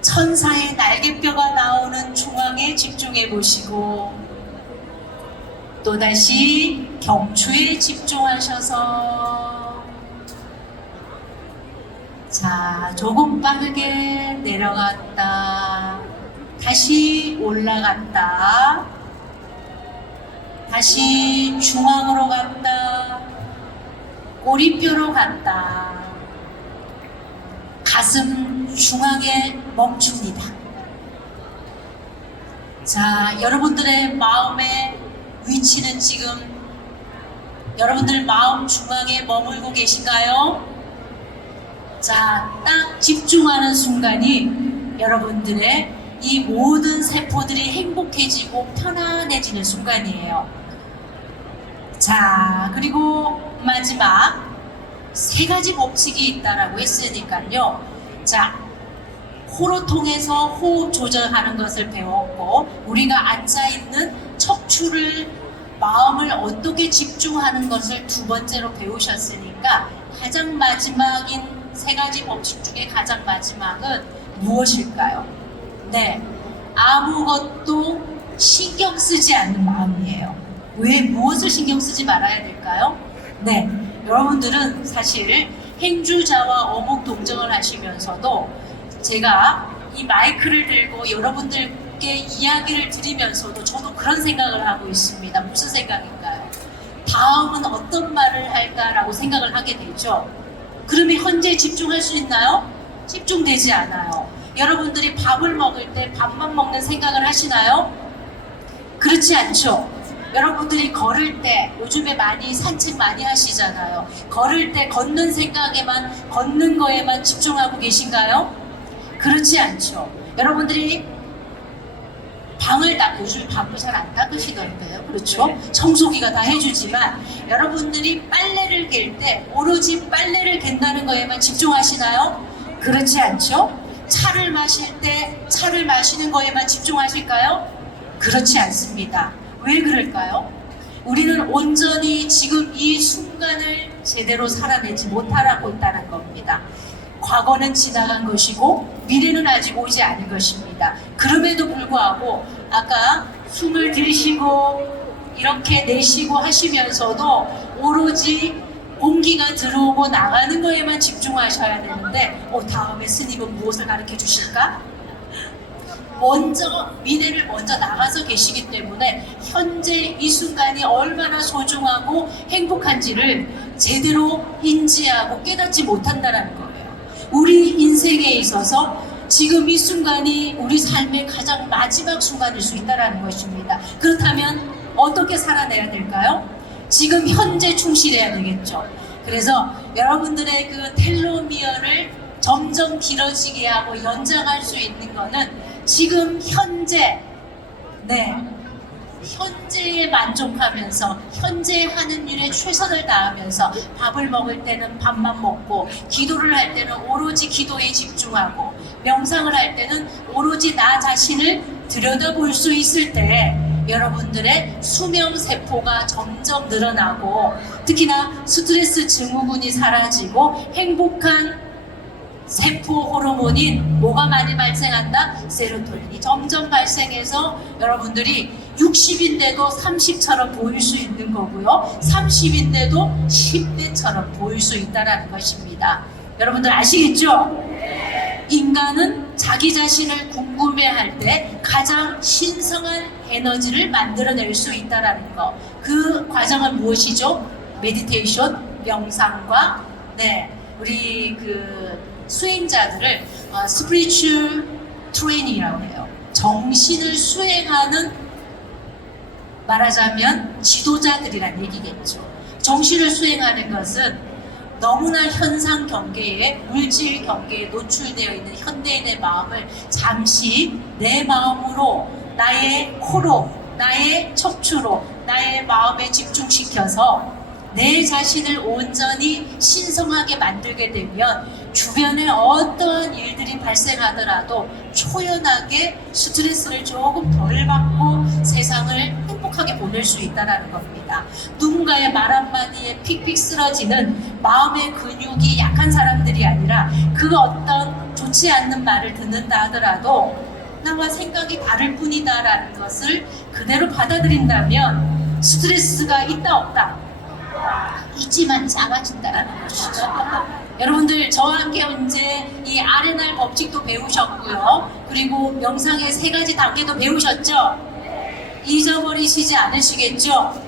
천사의 날개뼈가 나오는 중앙에 집중해 보시고 또다시 경추에 집중하셔서 자, 조금 빠르게 내려갔다 다시 올라갔다 다시 중앙으로 갔다 꼬리뼈로 갔다 가슴 중앙에 멈춥니다. 자, 여러분들의 마음의 위치는 지금 여러분들 마음 중앙에 머물고 계신가요? 자, 딱 집중하는 순간이 여러분들의 이 모든 세포들이 행복해지고 편안해지는 순간이에요. 자, 그리고 마지막 3가지 법칙이 있다라고 했으니까요. 자, 코로 통해서 호흡 조절하는 것을 배웠고 우리가 앉아있는 척추를 마음을 어떻게 집중하는 것을 두 번째로 배우셨으니까 가장 마지막인 3가지 법칙 중에 가장 마지막은 무엇일까요? 네, 아무것도 신경 쓰지 않는 마음이에요. 왜 무엇을 신경 쓰지 말아야 될까요? 네, 여러분들은 사실 행주자와 어묵 동정을 하시면서도 제가 이 마이크를 들고 여러분들께 이야기를 드리면서도 저도 그런 생각을 하고 있습니다. 무슨 생각일까요? 다음은 어떤 말을 할까라고 생각을 하게 되죠. 그러면 현재 집중할 수 있나요? 집중되지 않아요. 여러분들이 밥을 먹을 때 밥만 먹는 생각을 하시나요? 그렇지 않죠. 여러분들이 걸을 때 요즘에 많이 산책 많이 하시잖아요. 걸을 때 걷는 생각에만 걷는 거에만 집중하고 계신가요? 그렇지 않죠. 여러분들이 방을 요즘 방도 잘 안 닦으시던데요. 그렇죠? 청소기가 다 해주지만 여러분들이 빨래를 갤 때 오로지 빨래를 갠다는 거에만 집중하시나요? 그렇지 않죠? 차를 마실 때 차를 마시는 거에만 집중하실까요? 그렇지 않습니다. 왜 그럴까요? 우리는 온전히 지금 이 순간을 제대로 살아내지 못하고 있다는 겁니다. 과거는 지나간 것이고 미래는 아직 오지 않은 것입니다. 그럼에도 불구하고 아까 숨을 들이쉬고 이렇게 내쉬고 하시면서도 오로지 공기가 들어오고 나가는 거에만 집중하셔야 되는데 다음에 스님은 무엇을 가르쳐 주실까? 먼저 미래를 먼저 나가서 계시기 때문에 현재 이 순간이 얼마나 소중하고 행복한지를 제대로 인지하고 깨닫지 못한다는 거예요. 우리 인생에 있어서 지금 이 순간이 우리 삶의 가장 마지막 순간일 수 있다는 것입니다. 그렇다면 어떻게 살아내야 될까요? 지금 현재 충실해야 되겠죠. 그래서 여러분들의 그 텔로미어를 점점 길어지게 하고 연장할 수 있는 거는 지금 현재, 현재에 만족하면서 현재 하는 일에 최선을 다하면서 밥을 먹을 때는 밥만 먹고 기도를 할 때는 오로지 기도에 집중하고 명상을 할 때는 오로지 나 자신을 들여다볼 수 있을 때 여러분들의 수명세포가 점점 늘어나고 특히나 스트레스 증후군이 사라지고 행복한 세포 호르몬인 뭐가 많이 발생한다? 세로토닌이 점점 발생해서 여러분들이 60인데도 30처럼 보일 수 있는 거고요. 30인데도 10대처럼 보일 수 있다는 것입니다. 여러분들 아시겠죠? 인간은 자기 자신을 궁금해할 때 가장 신성한 에너지를 만들어낼 수 있다는 거. 그 과정은 무엇이죠? 메디테이션, 명상과 우리 그 수행자들을 스피리추얼 트레이닝이라고 해요. 정신을 수행하는 말하자면 지도자들이란 얘기겠죠. 정신을 수행하는 것은 너무나 현상 경계에 물질 경계에 노출되어 있는 현대인의 마음을 잠시 내 마음으로 나의 코로 나의 척추로 나의 마음에 집중시켜서 내 자신을 온전히 신성하게 만들게 되면 주변에 어떠한 일들이 발생하더라도 초연하게 스트레스를 조금 덜 받고 세상을 행복하게 보낼 수 있다는 겁니다. 누군가의 말 한마디에 픽픽 쓰러지는 마음의 근육이 약한 사람들이 아니라 그 어떤 좋지 않는 말을 듣는다 하더라도 나와 생각이 다를 뿐이다라는 것을 그대로 받아들인다면 스트레스가 있다 없다 있지만 작아진다라는 것이죠. 여러분들 저와 함께 이제 이 R&R 법칙도 배우셨고요. 그리고 명상의 3가지 단계도 배우셨죠? 잊어버리시지 않으시겠죠?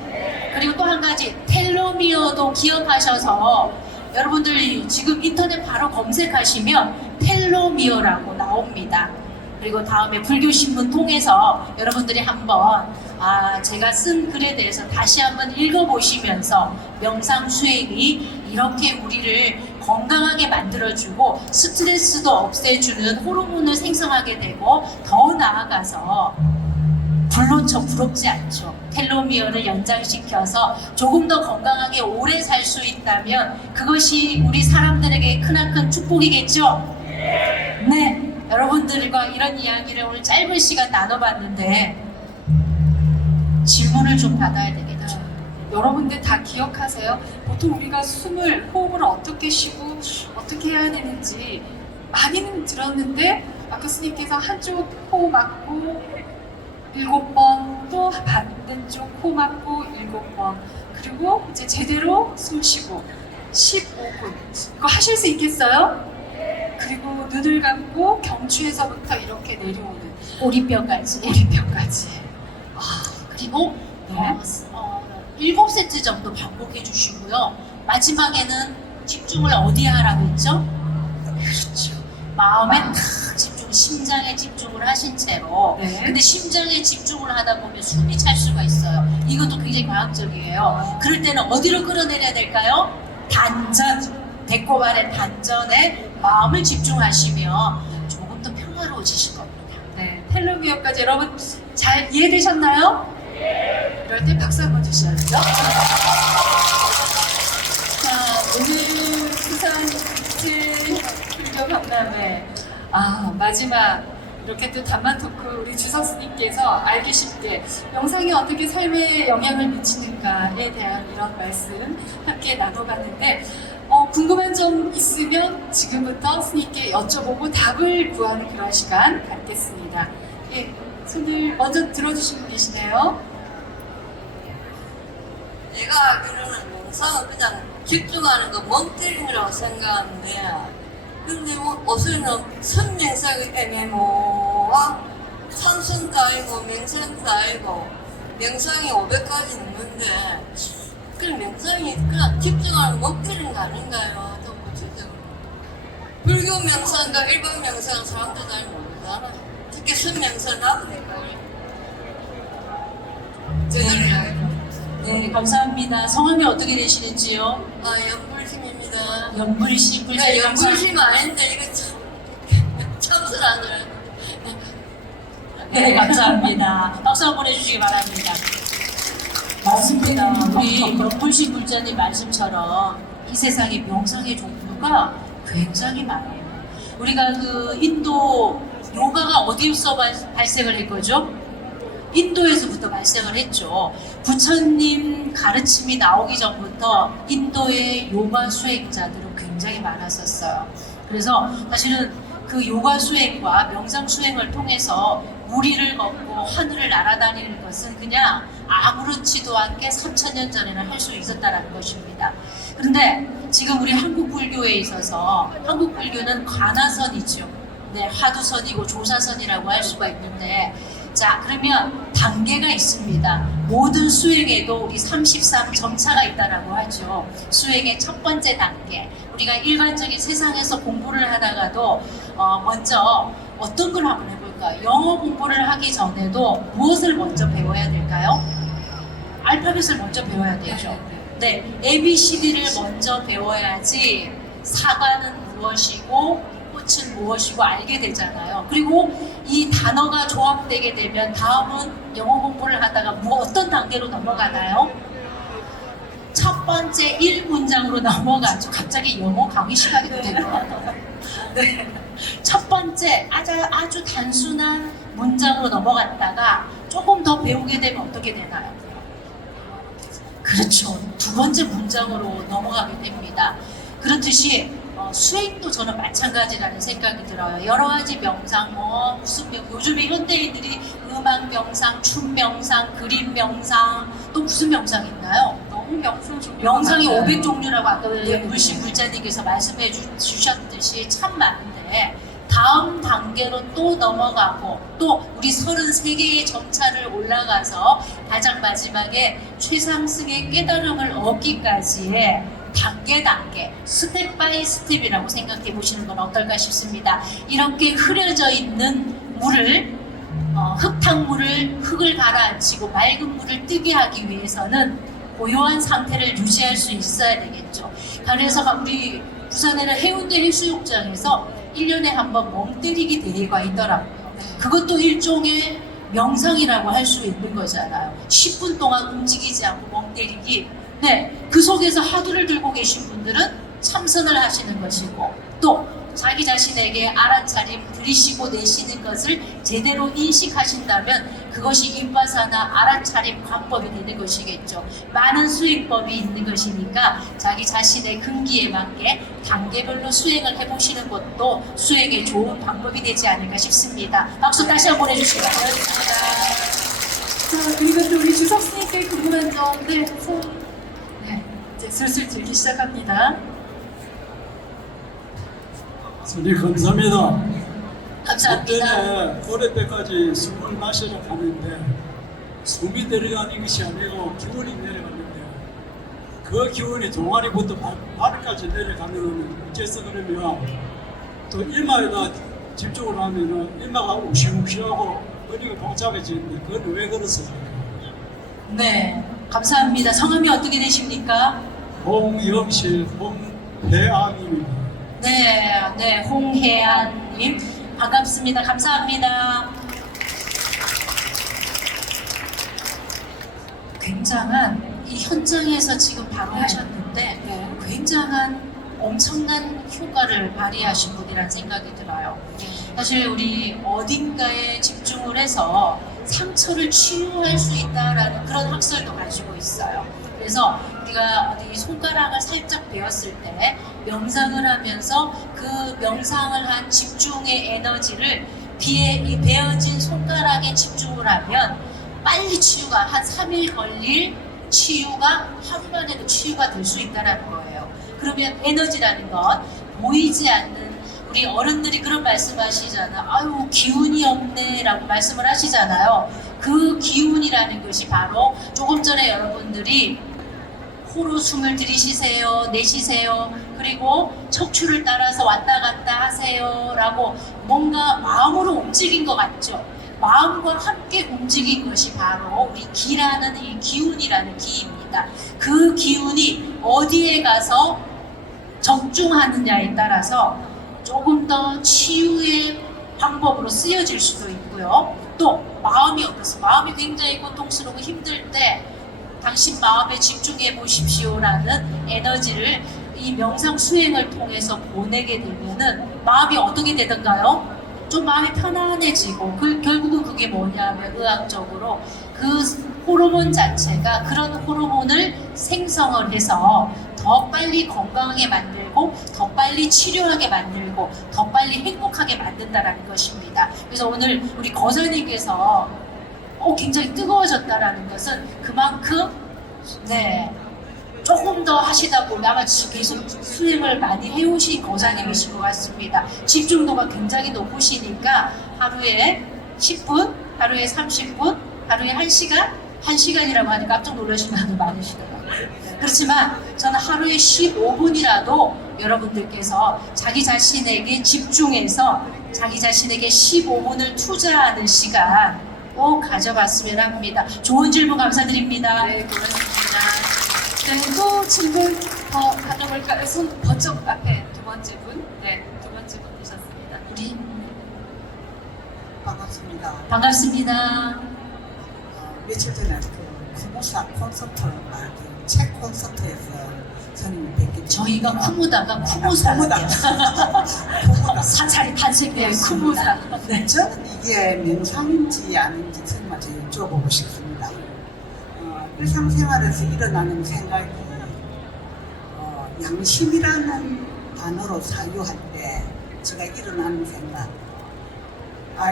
그리고 또 한 가지 텔로미어도 기억하셔서 여러분들 지금 인터넷 바로 검색하시면 텔로미어라고 나옵니다. 그리고 다음에 불교신문 통해서 여러분들이 한번 제가 쓴 글에 대해서 다시 한번 읽어보시면서 명상 수행이 이렇게 우리를 건강하게 만들어주고 스트레스도 없애주는 호르몬을 생성하게 되고 더 나아가서 불로쳐 부럽지 않죠. 텔로미어를 연장시켜서 조금 더 건강하게 오래 살 수 있다면 그것이 우리 사람들에게 크나큰 축복이겠죠? 네. 여러분들과 이런 이야기를 오늘 짧은 시간 나눠봤는데 질문을 좀 받아야 되겠죠. 여러분들 다 기억하세요? 보통 우리가 호흡을 어떻게 쉬고 어떻게 해야 되는지 많이는 들었는데 아까 스님께서 한쪽 코 막고 7번 또 반대쪽 코 막고 7번 그리고 이제 제대로 숨 쉬고 15분 이거 하실 수 있겠어요? 그리고 눈을 감고 경추에서부터 이렇게 내려오는 오리뼈까지. 그리고 7세트 정도 반복해 주시고요. 마지막에는 집중을 어디에 하라고 했죠? 그렇죠. 마음에 탁 집중, 심장에 집중을 하신 채로. 근데 심장에 집중을 하다 보면 숨이 찰 수가 있어요. 이것도 굉장히 과학적이에요. 그럴 때는 어디로 끌어내려야 될까요? 단전. 배꼽 아래 단전에 마음을 집중하시면 조금 더 평화로워지실 겁니다. 네, 텔로미어까지 여러분 잘 이해되셨나요? 이럴 때 박수 한번 주셔야죠. 자, 오늘 수산제 불교 박람회 마지막 이렇게 또 단만 토크 우리 주석 스님께서 알기 쉽게 명상이 어떻게 삶에 영향을 미치는가에 대한 이런 말씀 함께 나눠봤는데 궁금한 점 있으면 지금부터 스님께 여쭤보고 답을 구하는 그런 시간 갖겠습니다. 예, 손을 먼저 들어주시고 계시네요. 내가 알기로는 명상은 그냥 집중하는 거 멍때림이라고 생각하는데 근데 어서는 선명상이 애매모호한 참선도 아니고 명상도 아니고 명상이 500가지 있는데 그 명상이 그냥 집중하는 멍때림 거 아닌가요? 좀 구체적으로 불교 명상과 일반 명상은 사람들 잘 모르잖아. 특히 순명상 나도 헷갈려. 제대로 네, 감사합니다. 성함이 어떻게 되시는지요? 연불심입니다. 연불씨, 불씨 연불심 아닌데 이거 참스라는. 네, 감사합니다. 박수 한번 해주시기 바랍니다. 맞습니다. 우리 연불씨 불자님 말씀처럼 이 세상에 명상의 종류가 굉장히 많아요. 우리가 그 인도 요가가 어디서 발생을 했거죠? 인도에서부터 발생을 했죠. 부처님 가르침이 나오기 전부터 인도의 요가 수행자들은 굉장히 많았었어요. 그래서 사실은 그 요가 수행과 명상 수행을 통해서 무리를 걷고 하늘을 날아다니는 것은 그냥 아무렇지도 않게 3000년 전에는 할 수 있었다는 것입니다. 그런데 지금 우리 한국 불교에 있어서 한국 불교는 관화선이죠. 네, 화두선이고 조사선이라고 할 수가 있는데, 자, 그러면 단계가 있습니다. 모든 수행에도 우리 33점차가 있다라고 하죠. 수행의 첫 번째 단계. 우리가 일반적인 세상에서 공부를 하다가도 먼저 어떤 걸 한번 해볼까요? 영어 공부를 하기 전에도 무엇을 먼저 배워야 될까요? 알파벳을 먼저 배워야 되죠. 네, ABCD를 먼저 배워야지 사과는 무엇이고 꽃은 무엇이고 알게 되잖아요. 그리고 이 단어가 조합되게 되면 다음은 영어 공부를 하다가 어떤 단계로 넘어가나요? 첫 번째 1문장으로 넘어가죠. 갑자기 영어 강의 시간이 되고요. 네. 첫 번째 아주 단순한 문장으로 넘어갔다가 조금 더 배우게 되면 어떻게 되나요? 그렇죠. 두 번째 문장으로 넘어가게 됩니다. 그렇듯이 수행도 저는 마찬가지라는 생각이 들어요. 여러 가지 명상, 요즘에 현대인들이 음악 명상, 춤 명상, 그림 명상, 또 무슨 명상이 있나요? 너무 명상 명상이 500종류라고 아까 물신 불자님께서 말씀해 주셨듯이 참 많은데, 다음 단계로 또 넘어가고 또 우리 33개의 정차를 올라가서 가장 마지막에 최상승의 깨달음을 얻기까지의 단계 스텝 바이 스텝이라고 생각해 보시는 건 어떨까 싶습니다. 이렇게 흐려져 있는 물을 흙탕물을 흙을 가라앉히고 맑은 물을 뜨게 하기 위해서는 고요한 상태를 유지할 수 있어야 되겠죠. 그래서 우리 부산에는 해운대 해수욕장에서 1년에 한 번 멍때리기 대회가 있더라고요. 그것도 일종의 명상이라고 할 수 있는 거잖아요. 10분 동안 움직이지 않고 멍때리기. 네, 그 속에서 화두를 들고 계신 분들은 참선을 하시는 것이고, 또 자기 자신에게 알아차림 들이쉬고 내쉬는 것을 제대로 인식하신다면 그것이 임바사나 알아차림 관법이 되는 것이겠죠. 많은 수행법이 있는 것이니까 자기 자신의 근기에 맞게 단계별로 수행을 해보시는 것도 수행에 좋은 방법이 되지 않을까 싶습니다. 박수 다시 한번 해주시기 바랍니다. 자, 그리고 또 우리 주석 스님께 궁금한 점, 네, 이제 슬슬 들기 시작합니다. 선생님 감사합니다. 감사합니다. 전에 어릴 때까지 숨을 마시러 가는데 숨이 내려가는 것이 아니고 기운이 내려가는데 그 기운이 동아리부터 발까지 내려가면 어째서 그러면 또 일마에다 집중을 하면 일마가 우시우시하고 머리가 복잡해지는데 그건 왜 그렇습니까? 네, 감사합니다. 성함이 어떻게 되십니까? 홍영실 홍혜암입니다. 네, 홍혜안님 반갑습니다. 감사합니다. 굉장한 이 현장에서 지금 바로 하셨는데 굉장한 엄청난 효과를 발휘하신 분이라는 생각이 들어요. 사실 우리 어딘가에 집중을 해서 상처를 치유할 수 있다라는 그런 학설도 가지고 있어요. 그래서 우리가 어디 손가락을 살짝 베었을 때 명상을 하면서 그 명상을 한 집중의 에너지를 이 베어진 손가락에 집중을 하면 빨리 치유가 한 3일 걸릴 치유가 하루 만에도 치유가 될 수 있다는 거예요. 그러면 에너지라는 건 보이지 않는, 우리 어른들이 그런 말씀하시잖아요. 아유 기운이 없네 라고 말씀을 하시잖아요. 그 기운이라는 것이 바로 조금 전에 여러분들이 코로 숨을 들이쉬세요, 내쉬세요. 그리고 척추를 따라서 왔다 갔다 하세요. 라고 뭔가 마음으로 움직인 것 같죠? 마음과 함께 움직인 것이 바로 우리 기라는 이 기운이라는 기입니다. 그 기운이 어디에 가서 적중하느냐에 따라서 조금 더 치유의 방법으로 쓰여질 수도 있고요. 또 마음이 어떻습니까? 마음이 굉장히 고통스럽고 힘들 때 당신 마음에 집중해 보십시오라는 에너지를 이 명상 수행을 통해서 보내게 되면은 마음이 어떻게 되던가요? 좀 마음이 편안해지고 결국은 그게 뭐냐면 의학적으로 그 호르몬 자체가 그런 호르몬을 생성을 해서 더 빨리 건강하게 만들고 더 빨리 치료하게 만들고 더 빨리 행복하게 만든다라는 것입니다. 그래서 오늘 우리 거사님께서 굉장히 뜨거워졌다라는 것은 그만큼 조금 더 하시다 보면 아마 계속 수행을 많이 해오신 거사님이신 것 같습니다. 집중도가 굉장히 높으시니까 하루에 10분, 하루에 30분, 하루에 1시간? 1시간이라고 하니까 깜짝 놀라시는 분들 많으시더라고요. 그렇지만 저는 하루에 15분이라도 여러분들께서 자기 자신에게 집중해서 자기 자신에게 15분을 투자하는 시간 꼭 가져봤으면 합니다. 좋은 질문 감사드립니다. 네, 고맙습니다. 네, 또 질문 더 받아볼까요? 손 번쩍 앞에 두 번째 분. 네, 두 번째 분 오셨습니다. 우리 반갑습니다. 반갑습니다. 며칠 전에 그 쿠무사 콘서트, 책 콘서트에서 선생님을 뵙게 됐습니다. 저희가 쿠무다가 쿠무사입니다. 사찰이 탄생된 쿠무사. 네. 저는 이게 명상인지 아닌지 선생님한테 여쭤보고 싶습니다. 일상생활에서 일어나는 생각이 양심이라는 단어로 사유할 때 제가 일어나는 생각,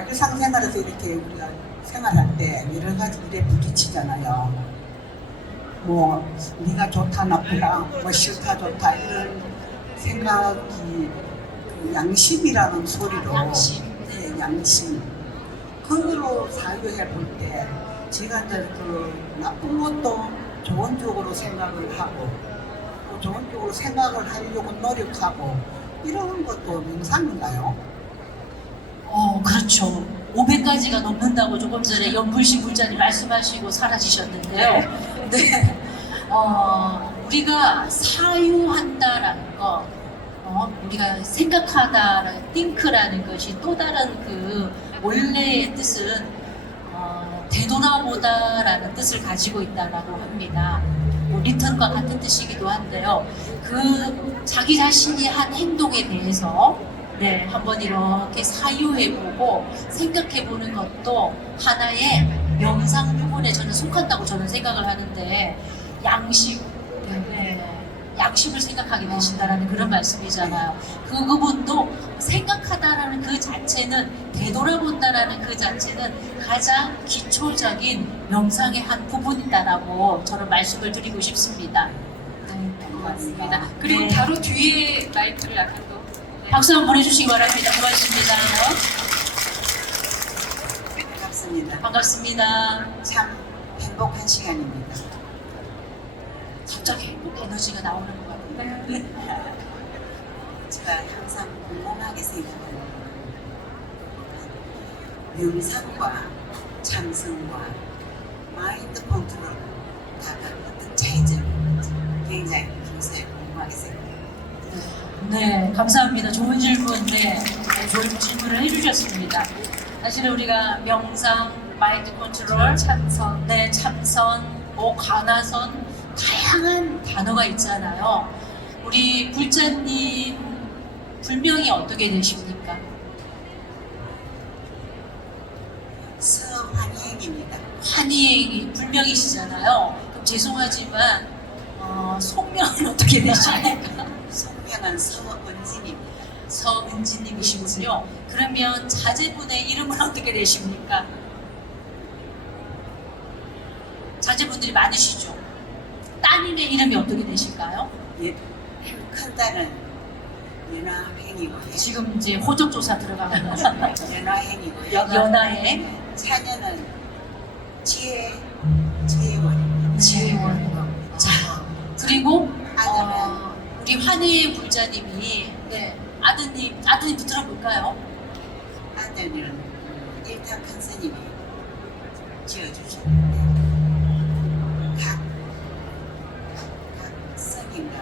일상생활에서 이렇게 우리가 생활할 때 여러 가지 일에 부딪히잖아요. 뭐 네가 좋다 나쁘다, 뭐 싫다 좋다 이런 생각이 그 양심이라는 소리로 양심 그걸로 사유해 볼 때 제가 이제 그 나쁜 것도 좋은 쪽으로 생각을 하고 또 좋은 쪽으로 생각을 하려고 노력하고 이런 것도 명상인가요? 그렇죠. 500가지가 넘는다고 조금 전에 연불신 불자님 말씀하시고 사라지셨는데요. 네. 우리가 사유한다라는 거, 우리가 생각하다라는 think라는 것이 또 다른 그 원래의 뜻은 되돌아보다라는 뜻을 가지고 있다라고 합니다. 리턴과 같은 뜻이기도 한데요. 그 자기 자신이 한 행동에 대해서 한번 이렇게 사유해보고 생각해보는 것도 하나의 명상 부분에 저는 속한다고 저는 생각을 하는데 양심을 생각하게 되신다라는 그런 말씀이잖아요. 그 부분도 생각하다라는 그 자체는 되돌아본다라는 그 자체는 가장 기초적인 명상의 한 부분이다라고 저는 말씀을 드리고 싶습니다. 고맙습니다. 그리고 네. 바로 뒤에 마이크를 약간 또 박수 한번 보내주시기 바랍니다. 고맙습니다. 반갑습니다. 반갑습니다. 참 행복한 시간입니다. 갑자기 에너지가 나오는 것 같아요. 제가 항상 궁금하게 생각하는 명상과 참선과 마인드 컨트롤 다가 어떤 차이점이 있는지 굉장히 평소에 궁금하게 생각해요. 네, 감사합니다. 좋은 질문, 좋은 질문을 해주셨습니다. 사실은 우리가 명상, 마인드 컨트롤, 참선. 참선, 관화선, 다양한 단어가 있잖아요. 우리 불자님 불명이 어떻게 되십니까? 서환희행입니다. 한이행이 불명이시잖아요. 그럼 죄송하지만 속명은 어떻게 되십니까? 성명은 서은진입니다. 서은지님이시군요. 그러면 자제분의 이름은 어떻게 되십니까? 자제분들이 많으시죠? 따님의 이름이 어떻게 되실까요? 큰딸은 연하행이고요. 지금 이제 호적 조사 들어가는 연하행이고요. 연하에 자녀는 지혜원입니다. 지혜원. 자, 그리고 아들은 우리 환희의 불자님이 네 아드님도 들어볼까요? 아들은 일타 큰 스님이 지어주셨는데 각 스님과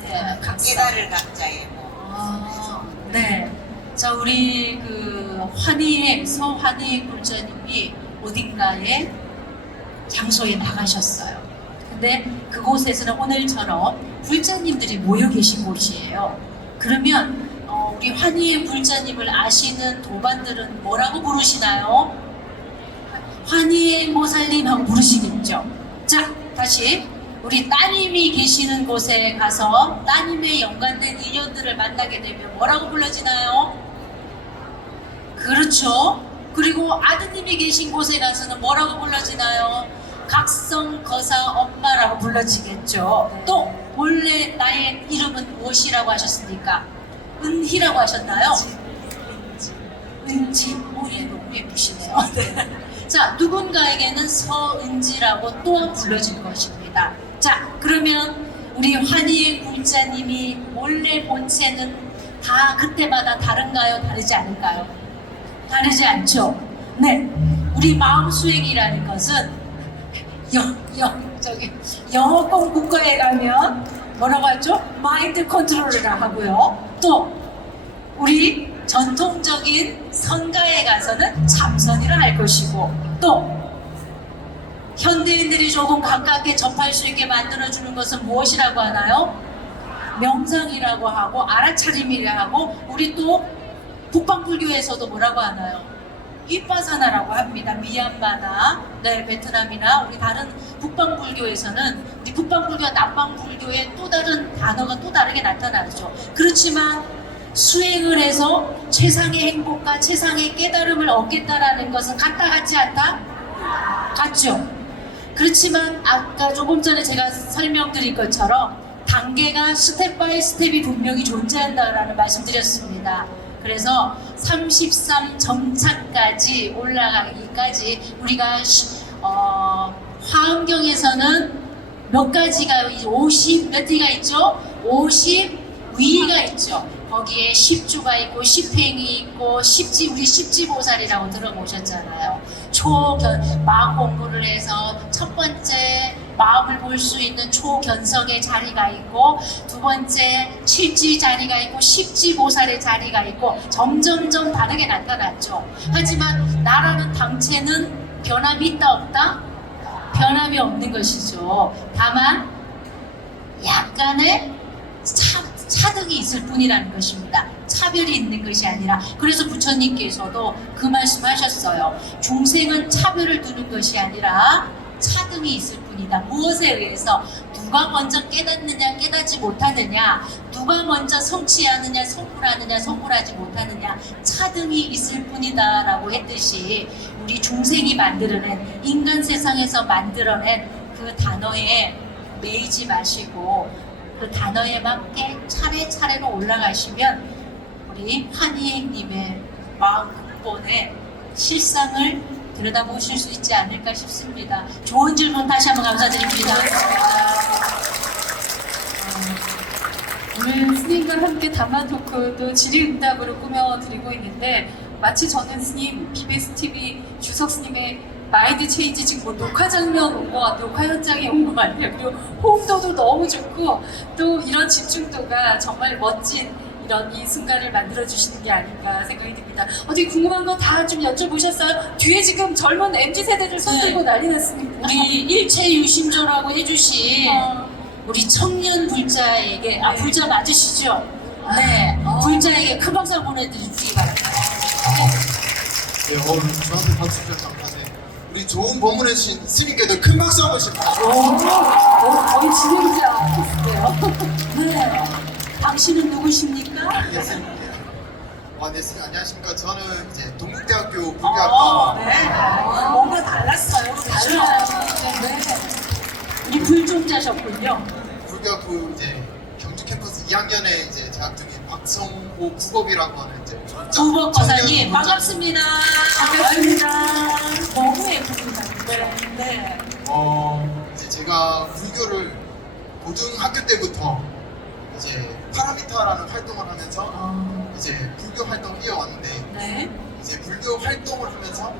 네, 각자. 깨달을 각자의 뭐 네. 자, 우리 그 서환희 불자님이 어딘가에 장소에 나가셨어요. 근데 그곳에서는 오늘처럼 불자님들이 모여 계신 곳이에요. 그러면 우리 환희의 불자님을 아시는 도반들은 뭐라고 부르시나요? 환희의 모살님 하고 부르시겠죠. 자, 다시 우리 따님이 계시는 곳에 가서 따님의 연관된 인연들을 만나게 되면 뭐라고 불러지나요? 그렇죠. 그리고 아드님이 계신 곳에 가서는 뭐라고 불러지나요? 각성거사 엄마라고 불러지겠죠. 또 원래 나의 이름은 무엇이라고 하셨습니까? 은희라고 하셨나요? 은지. 예, 너무 예쁘시네요. 네. 자, 누군가에게는 서은지라고 또한 불러질 것입니다. 자, 그러면 우리 환희의 불자님이 원래 본체는 다 그때마다 다른가요? 다르지 않을까요? 다르지 않죠? 네. 우리 마음 수행이라는 것은 영어 공부과에 가면 뭐라고 하죠? 마인드 컨트롤이라 하고요. 또 우리 전통적인 선가에 가서는 참선이라 할 것이고, 또 현대인들이 조금 가깝게 접할 수 있게 만들어주는 것은 무엇이라고 하나요? 명상이라고 하고 알아차림이라고 하고, 우리 또 북방불교에서도 뭐라고 하나요? 윗바사나라고 합니다. 미얀마나 네, 베트남이나 우리 다른 북방불교에서는 우리 북방불교와 남방불교의 또 다른 단어가 또 다르게 나타나죠. 그렇지만 수행을 해서 최상의 행복과 최상의 깨달음을 얻겠다라는 것은 같지 않다? 같죠. 그렇지만 아까 조금 전에 제가 설명드린 것처럼 단계가 스텝 바이 스텝이 분명히 존재한다라는 말씀드렸습니다. 그래서 33점차까지 올라가기까지 우리가 화엄경에서는 몇 가지가 50 몇 위가 있죠? 50 위가 있죠. 거기에 10주가 있고 10행이 있고 우리 십지보살이라고 들어보셨잖아요. 마음 공부를 해서 첫 번째 마음을 볼 수 있는 초견성의 자리가 있고, 두 번째 칠지 자리가 있고, 십지보살의 자리가 있고, 점점점 다르게 나타났죠. 하지만 나라는 당체는 변함이 있다 없다? 변함이 없는 것이죠. 다만 약간의 차등이 있을 뿐이라는 것입니다. 차별이 있는 것이 아니라. 그래서 부처님께서도 그 말씀하셨어요. 중생은 차별을 두는 것이 아니라 차등이 있을 뿐이다. 무엇에 의해서? 누가 먼저 깨닫느냐 깨닫지 못하느냐, 누가 먼저 성취하느냐 성불하느냐 성불하지 못하느냐, 차등이 있을 뿐이다 라고 했듯이, 우리 중생이 만들어낸, 인간 세상에서 만들어낸 그 단어에 매이지 마시고 그 단어에 맞게 차례차례로 올라가시면 우리 환희님의 마음 근본의 실상을 들여다보실 수 있지 않을까 싶습니다. 좋은 질문 다시 한번 감사드립니다. 오늘 스님과 함께 담화 토크도 질의응답으로 꾸며드리고 있는데, 마치 저는 스님, BBS TV 주석 스님의 마인드 체인지 지금 뭐 녹화 장면 온 것 같아요. 녹화 현장에 온 것 같아요. 그리고 호응도도 너무 좋고, 또 이런 집중도가 정말 멋진 이런 이 순간을 만들어주시는 게 아닌가 생각이 듭니다. 어디 궁금한 거 다 좀 여쭤보셨어요? 뒤에 지금 젊은 MZ세대들 손들고 난리 났습니다. 우리 일체유심조라고 해주신 우리 청년 불자에게, 불자 맞으시죠? 네, 불자에게 큰 박수 보내드리기 바랍니다. 네, 저한테 박수 주셔서 감사해요. 우리 좋은 법문해 주신 스님께도 큰 박수 한 번씩 부탁드립니다. 거의 진행자 됐어요. 네, 당신은 누구십니까? 네, 스님 안녕하십니까. 저는 이제 동국대학교 불교학과 뭔가 달랐어요. 달라요. 네. 우리 불종자셨군요. 불교학부 이제 경주 캠퍼스 2학년에 이제 재학 중인 박성호 국업이라고 하는 이제 부법 거사님 청년 반갑습니다. 반갑습니다. 너무 예쁩니다. 네. 이제 제가 불교를 고등학교 때부터 이제 파라미타라는 활동을 하면서 이제 불교 활동을 이어왔는데 네. 이제 불교 활동을 하면서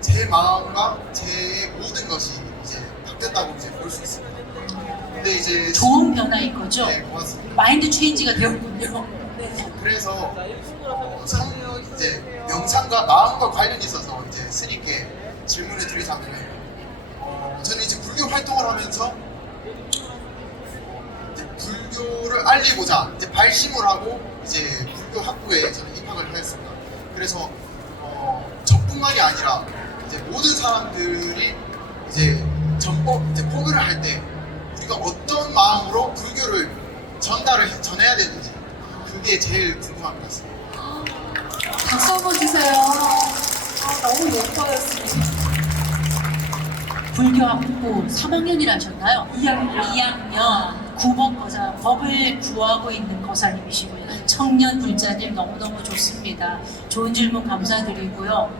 제 마음과 제 모든 것이 이제 바뀌었다고 이제 볼 수 있습니다. 근데 이제 좋은 변화인 거죠? 네, 고맙습니다. 마인드 체인지가 되었군요. 네. 그래서 이제 명상과 마음과 관련이 있어서 이제 스님께 질문을 드리자면 저는 이제 불교 활동을 하면서 이제 불교를 알리고자 이제 발심을 하고 이제 불교 학부에 저는 입학을 하였습니다. 그래서 저뿐만이 아니라 이제 모든 사람들이 이제 이제 포교를 할 때 우리가 어떤 마음으로 불교를 전해야 되는지 그게 제일 궁금한 것 같습니다. 박수 한번 주세요. 너무 예뻐였습니다. 불교 학부 3학년이라 하셨나요? 2학년. 2학년 9번 거사, 법을 구하고 있는 거사님이시고요. 청년 불자님 너무너무 좋습니다. 좋은 질문 감사드리고요.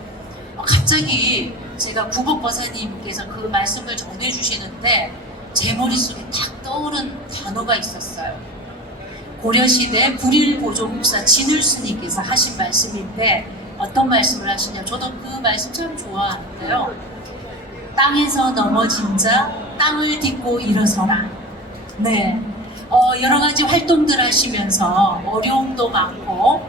갑자기 제가 구복 거사님께서 그 말씀을 전해주시는데 제 머릿속에 딱 떠오른 단어가 있었어요. 고려시대 불일보조국사 진울스님께서 하신 말씀인데 어떤 말씀을 하시냐, 저도 그 말씀 참 좋아하는데요. 땅에서 넘어진 자 땅을 딛고 일어서라. 네, 여러 가지 활동들 하시면서 어려움도 많고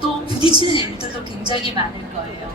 또 부딪히는 일들도 굉장히 많을 거예요.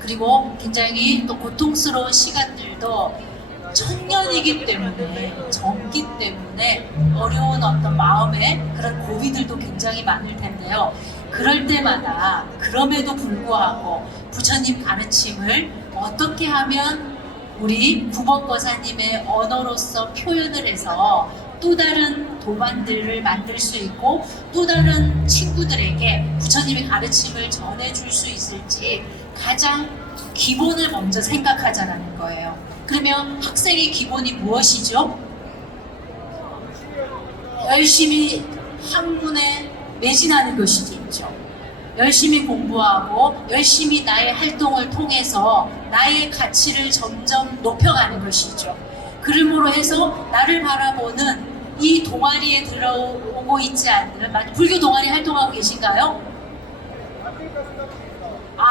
그리고 굉장히 또 고통스러운 시간들도 청년이기 때문에, 젊기 때문에 어려운 어떤 마음의 그런 고비들도 굉장히 많을 텐데요. 그럴 때마다 그럼에도 불구하고 부처님 가르침을 어떻게 하면 우리 구법거사님의 언어로서 표현을 해서 또 다른 도반들을 만들 수 있고 또 다른 친구들에게 부처님의 가르침을 전해줄 수 있을지 가장 기본을 먼저 생각하자는 거예요. 그러면 학생의 기본이 무엇이죠? 열심히 학문에 매진하는 것이겠죠. 열심히 공부하고 열심히 나의 활동을 통해서 나의 가치를 점점 높여가는 것이죠. 그러므로 해서 나를 바라보는 이 동아리에 들어오고 있지 않는, 불교 동아리 활동하고 계신가요?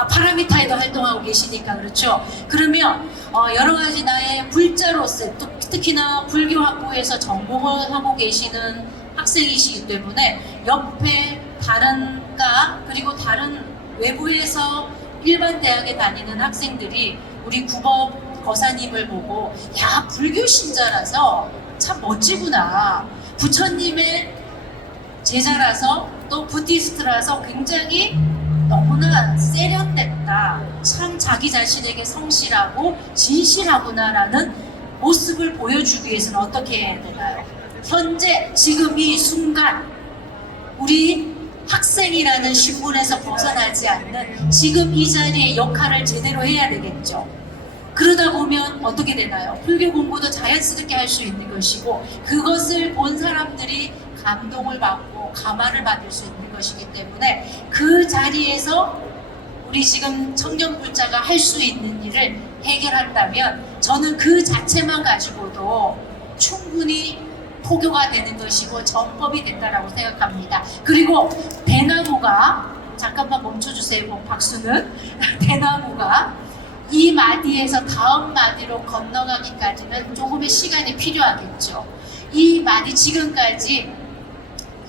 파라미타에도 활동하고 계시니까 그렇죠. 그러면 여러 가지 나의 불자로서 특히나 불교 학부에서 전공을 하고 계시는 학생이시기 때문에 옆에 다른 과 그리고 다른 외부에서 일반 대학에 다니는 학생들이 우리 구법 거사님을 보고 야, 불교 신자라서 참 멋지구나, 부처님의 제자라서 또 부디스트라서 굉장히 너무나 세련됐다, 참 자기 자신에게 성실하고 진실하구나라는 모습을 보여주기 위해서는 어떻게 해야 되나요? 현재 지금 이 순간 우리 학생이라는 신분에서 벗어나지 않는 지금 이 자리의 역할을 제대로 해야 되겠죠. 그러다 보면 어떻게 되나요? 불교 공부도 자연스럽게 할 수 있는 것이고 그것을 본 사람들이 감동을 받고 감화를 받을 수 있는 것이기 때문에 그 자리에서 우리 지금 청년불자가 할 수 있는 일을 해결한다면 저는 그 자체만 가지고도 충분히 포교가 되는 것이고 전법이 된다라고 생각합니다. 그리고 대나무가, 잠깐만 멈춰주세요, 박수는. 대나무가 이 마디에서 다음 마디로 건너가기까지는 조금의 시간이 필요하겠죠. 이 마디 지금까지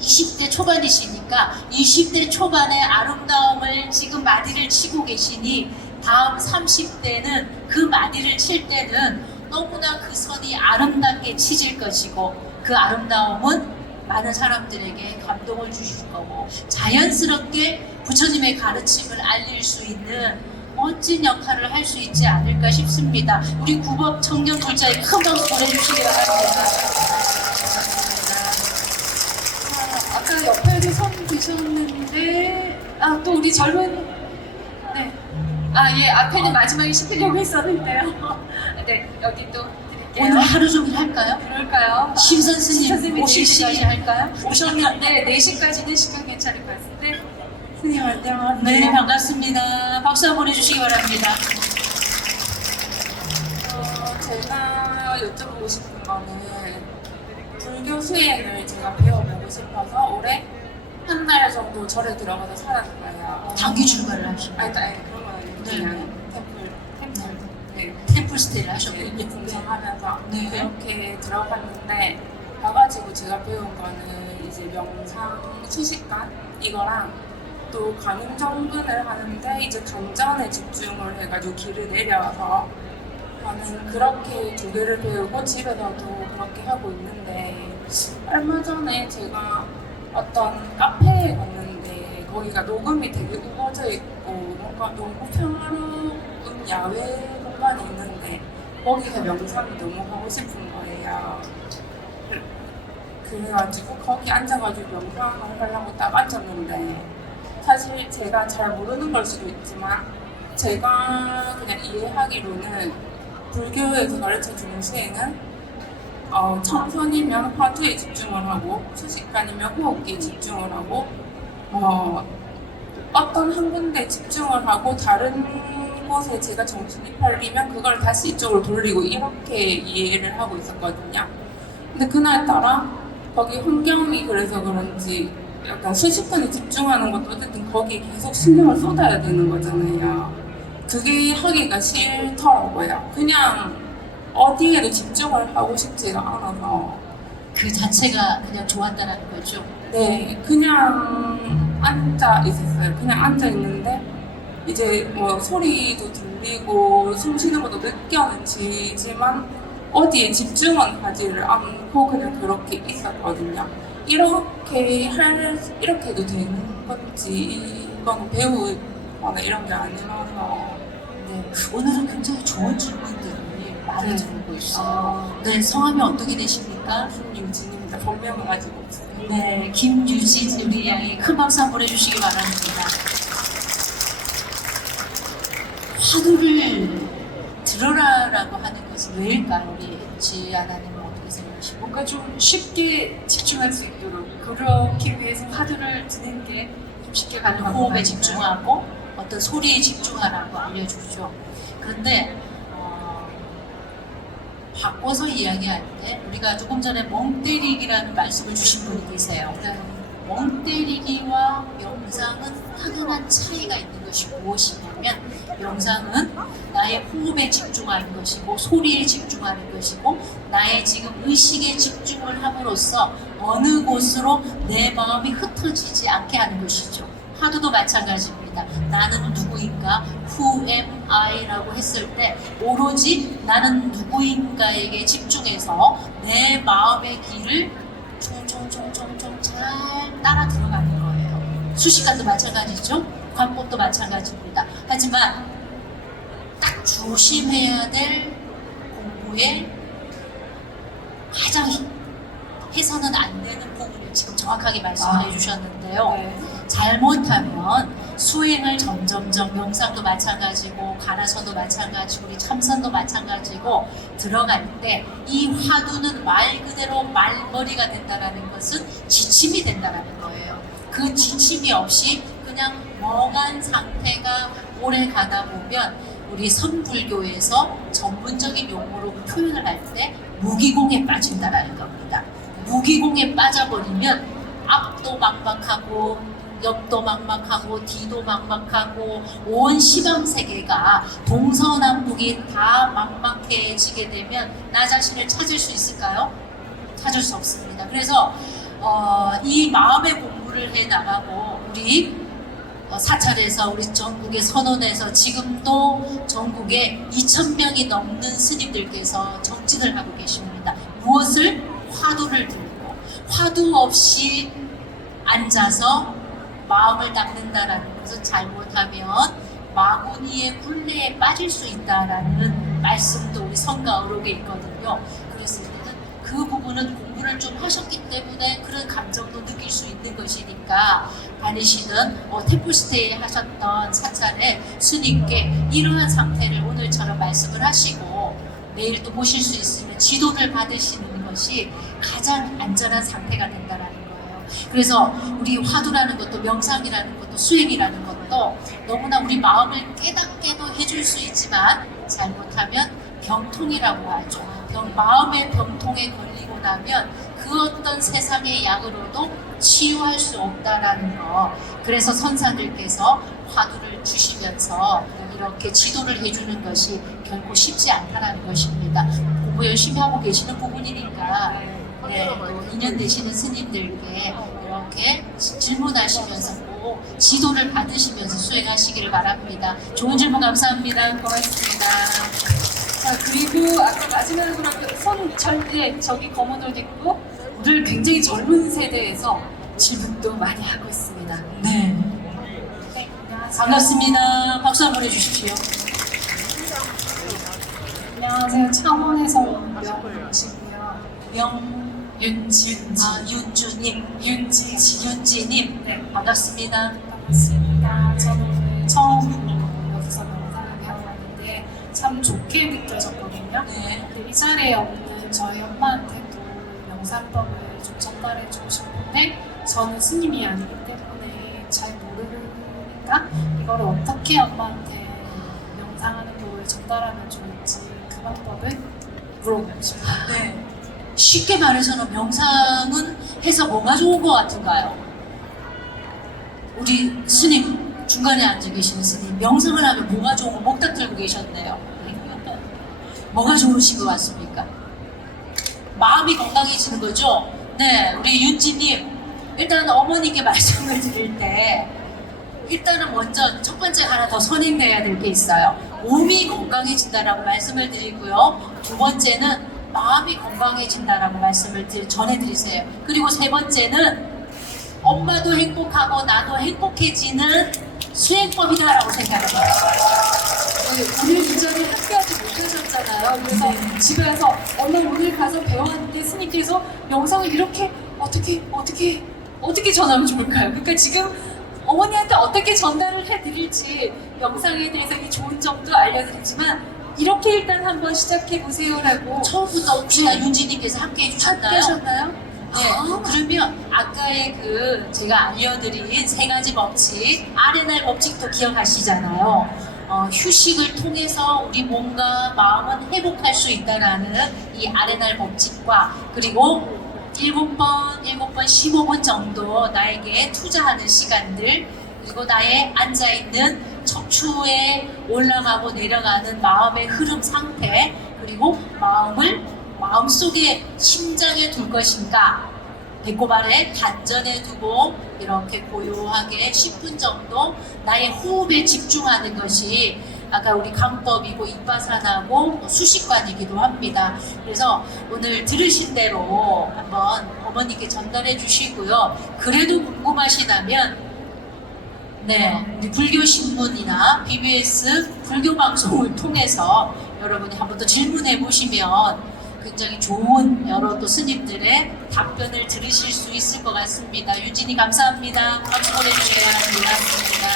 20대 초반이시니까 20대 초반의 아름다움을 지금 마디를 치고 계시니 다음 30대는 그 마디를 칠 때는 너무나 그 선이 아름답게 치질 것이고 그 아름다움은 많은 사람들에게 감동을 주실 거고 자연스럽게 부처님의 가르침을 알릴 수 있는 멋진 역할을 할 수 있지 않을까 싶습니다. 우리 구법 청년 불자에 큰 박수 보내주시기 바랍니다. 아까 옆에도 손 드셨는데 또 우리 젊은 예, 앞에는 마지막에 시키려고 했었는데요. 네, 여기 또 드릴게요. 오늘 하루 종일 할까요? 그럴까요? 심선 스님 선생님 오실 4시까지 시간이 할까요? 오셨는데 4시까지는 시간 괜찮을 것 같은데 스님 안녕. 네, 반갑습니다. 박수 한번 보내주시기 바랍니다. 제가 여쭤보고 싶은 거는 불교 수행을 제가 배워보고 싶어서 올해 한 달 정도 절에 들어가서 살았어요. 장기 출가를 하시고 아니, 그런 건 아니고 네. 그냥 템플. 네. 템플 스테이를 하셨군요. 공성하면서 네. 그렇게 들어갔는데 가가지고 제가 배운 거는 이제 명상 수식관 이거랑 또 관음정근을 하는데 이제 단전에 집중을 해가지고 길을 내려서 저는 그렇게 두 개를 배우고 집에서도 그렇게 하고 있는데 얼마 전에 제가 어떤 카페에 갔는데 거기가 녹음이 되게 우거져 있고 뭔가 너무 평화로운 야외 공간이 있는데 거기서 명상이 너무 하고 싶은 거예요. 그래가지고 거기 앉아가지고 명상을 하려고 딱 앉았는데 사실 제가 잘 모르는 걸 수도 있지만 제가 그냥 이해하기로는 불교에서 가르쳐주는 수행은 청선이면 화두에 집중을 하고 수식관이면 호흡기에 집중을 하고 어떤 한 군데에 집중을 하고 다른 곳에 제가 정신이 팔리면 그걸 다시 이쪽으로 돌리고 이렇게 이해를 하고 있었거든요. 근데 그날따라 거기 환경이 그래서 그런지 약간 수식관에 집중하는 것도 어쨌든 거기에 계속 신경을 쏟아야 되는 거잖아요. 그게 하기가 싫더라고요. 그냥 어디에도 집중을 하고 싶지가 않아서 그 자체가 그냥 좋았다라는 거죠. 네, 그냥 앉아 있었어요. 그냥 앉아 있는데 이제 뭐 소리도 들리고 숨 쉬는 것도 느껴지지만 어디에 집중은 하지를 않고 그냥 그렇게 있었거든요. 이렇게 해도 되는 건지 이건 배우거나 이런 게 아니라서 네, 오늘은 굉장히 좋은 질문들이 많이 네. 들어오고 있어요. 네, 성함이 어떻게 되십니까? 김유진입니다. 본명은 아직 없어요. 네, 김유진 우리 양이 큰 박수 한번 보내주시기 바랍니다. 화두를 들어라라고 하는 것은 왜일까요? 우리 지아나님은 어떻게 생각하시고? 뭔가 좀 쉽게 집중할 수 있도록 그렇기 위해서 화두를 드는 게 좀 쉽게 가능한 호흡에 것 집중하고 어떤 소리에 집중하라고 알려주죠. 그런데 바꿔서 이야기할 때 우리가 조금 전에 멍 때리기라는 말씀을 주신 분이 계세요. 멍 때리기와 명상은 확연한 차이가 있는 것이 무엇이냐면 명상은 나의 호흡에 집중하는 것이고 소리에 집중하는 것이고 나의 지금 의식에 집중을 함으로써 어느 곳으로 내 마음이 흩어지지 않게 하는 것이죠. 화두도 마찬가지입니다. 나는 누구인가? Who am I? 라고 했을 때 오로지 나는 누구인가에게 집중해서 내 마음의 길을 총총총총총 잘 따라 들어가는 거예요. 수식관도 마찬가지죠. 관법도 마찬가지입니다. 하지만 딱 조심해야 될 공부에 가장 해서는 안 되는 부분을 지금 정확하게 말씀을 해주셨는데요. 네. 잘못하면 수행을 점점점 명상도 마찬가지고 가나서도 마찬가지고 우리 참선도 마찬가지고 들어갈 때 이 화두는 말 그대로 말머리가 된다는 것은 지침이 된다는 거예요. 그 지침이 없이 그냥 멍한 상태가 오래 가다 보면 우리 선불교에서 전문적인 용어로 표현을 할 때 무기공에 빠진다라는 겁니다. 무기공에 빠져버리면 앞도 막막하고 옆도 막막하고 뒤도 막막하고 온 시방세계가 동서남북이 다 막막해지게 되면 나 자신을 찾을 수 있을까요? 찾을 수 없습니다. 그래서 이 마음의 공부를 해나가고 우리 사찰에서 우리 전국의 선원에서 지금도 전국에 2,000명이 넘는 스님들께서 정진을 하고 계십니다. 무엇을? 화두를 들고 화두 없이 앉아서 마음을 닦는다라는 것은 잘못하면 마구니의 굴레에 빠질 수 있다라는 말씀도 우리 성가 의록에 있거든요. 그랬을 때는 그 부분은 공부를 좀 하셨기 때문에 그런 감정도 느낄 수 있는 것이니까 다니시는 템플스테이 하셨던 사찰의 스님께 이러한 상태를 오늘처럼 말씀을 하시고 내일 또 보실 수 있으면 지도를 받으시는 것이 가장 안전한 상태가 된다는 거예요. 그래서 우리 화두라는 것도 명상이라는 것도 수행이라는 것도 너무나 우리 마음을 깨닫게도 해줄 수 있지만 잘못하면 병통이라고 하죠. 마음의 병통에 걸리고 나면 그 어떤 세상의 약으로도 치유할 수 없다라는 거. 그래서 선사들께서 화두를 주시면서 이렇게 지도를 해주는 것이 결코 쉽지 않다라는 것입니다. 공부 열심히 하고 계시는 부분이니까 네, 또 인연 되시는 스님들께 이렇게 질문하시면서 꼭 지도를 받으시면서 수행하시기를 바랍니다. 좋은 질문 감사합니다. 고맙습니다. 자, 그리고 아까 마지막으로 손철대 저기 검은 옷 입고 오늘 굉장히 젊은 세대에서 질문도 많이 하고 있습니다. 네, 네, 안녕하세요. 반갑습니다. 박수 한번 해주십시오. 안녕하세요. 창원에서 온 명치고요. 윤진, 윤주님, 윤지님, 네. 반갑습니다. 반갑습니다. 저는 오늘 처음 여기서 명상을 배워봤는데 참 좋게 느껴졌거든요. 네. 근데 이 자리에 없는 저희 엄마한테도 명상법을 좀 전달해주고 싶은데 저는 스님이 아니기 때문에 잘 모르니까 이거를 어떻게 엄마한테 명상하는 법을 전달하면 좋을지 그 방법을 물어보고 싶어요. 네. 쉽게 말해서는 명상은 해서 뭐가 좋은 것 같은가요? 우리 스님, 중간에 앉아 계시는 스님, 명상을 하면 뭐가 좋은 거 목탁 들고 계셨네요. 뭐가 좋으신 것 같습니까? 마음이 건강해지는 거죠? 네, 우리 윤지님, 일단 어머니께 말씀을 드릴 때 일단은 먼저 첫 번째 하나 더 선행돼야 될 게 있어요. 몸이 건강해진다라고 말씀을 드리고요. 두 번째는 마음이 건강해진다라고 말씀을 전해드리세요. 그리고 세 번째는 엄마도 행복하고 나도 행복해지는 수행법이다라고 생각합니다. 오늘 이 자리에 함께하지 못하셨잖아요. 그래서 집에 가서 엄마 오늘 가서 배웠는데 스님께서 명상을 이렇게 어떻게 전하면 좋을까요? 그러니까 지금 어머니한테 어떻게 전달을 해드릴지 명상에 대해서 이 좋은 점도 알려드리지만 이렇게 일단 한번 시작해보세요라고 처음부터 혹시 나 윤지님께서 함께 해주셨나요? 하셨나요? 네, 그러면 아까의 그 제가 알려드린 세 가지 법칙, 아레날 법칙도 기억하시잖아요. 휴식을 통해서 우리 몸과 마음은 회복할 수 있다라는 이 아레날 법칙과 그리고 7번, 15분 정도 나에게 투자하는 시간들 그리고 나의 앉아있는 척추에 올라가고 내려가는 마음의 흐름 상태 그리고 마음을 마음속에 심장에 둘 것인가 배꼽 아래 단전에 두고 이렇게 고요하게 10분 정도 나의 호흡에 집중하는 것이 아까 우리 강법이고 이빠사나고 수식관이기도 합니다. 그래서 오늘 들으신 대로 한번 어머니께 전달해 주시고요. 그래도 궁금하시다면 네, 우리 불교신문이나 BBS 불교방송을 통해서 여러분이 한번 또 질문해 보시면 굉장히 좋은 여러 또 스님들의 답변을 들으실 수 있을 것 같습니다. 유진이 감사합니다. 박수 보내주세요. 고맙습니다.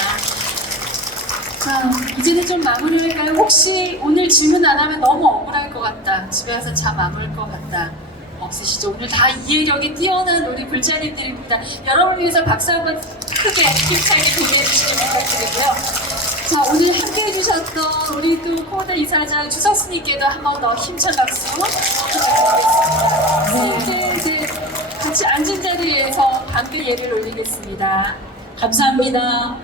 자, 이제는 좀 마무리할까요? 혹시 오늘 질문 안 하면 너무 억울할 것 같다. 집에 가서 잠 안 올 것 같다. 없으시죠? 오늘 다 이해력이 뛰어난 우리 불자님들입니다. 여러분을 위해서 박수 한번 크게 힘차게 보내해 주시길 부탁드리고요. 자, 오늘 함께 해주셨던 우리 또 코드 이사장 주석스님께도 한 번 더 힘찬 박수 부탁드리겠습니다. 네, 이제 같이 앉은 자리에서 방귀 예를 올리겠습니다. 감사합니다.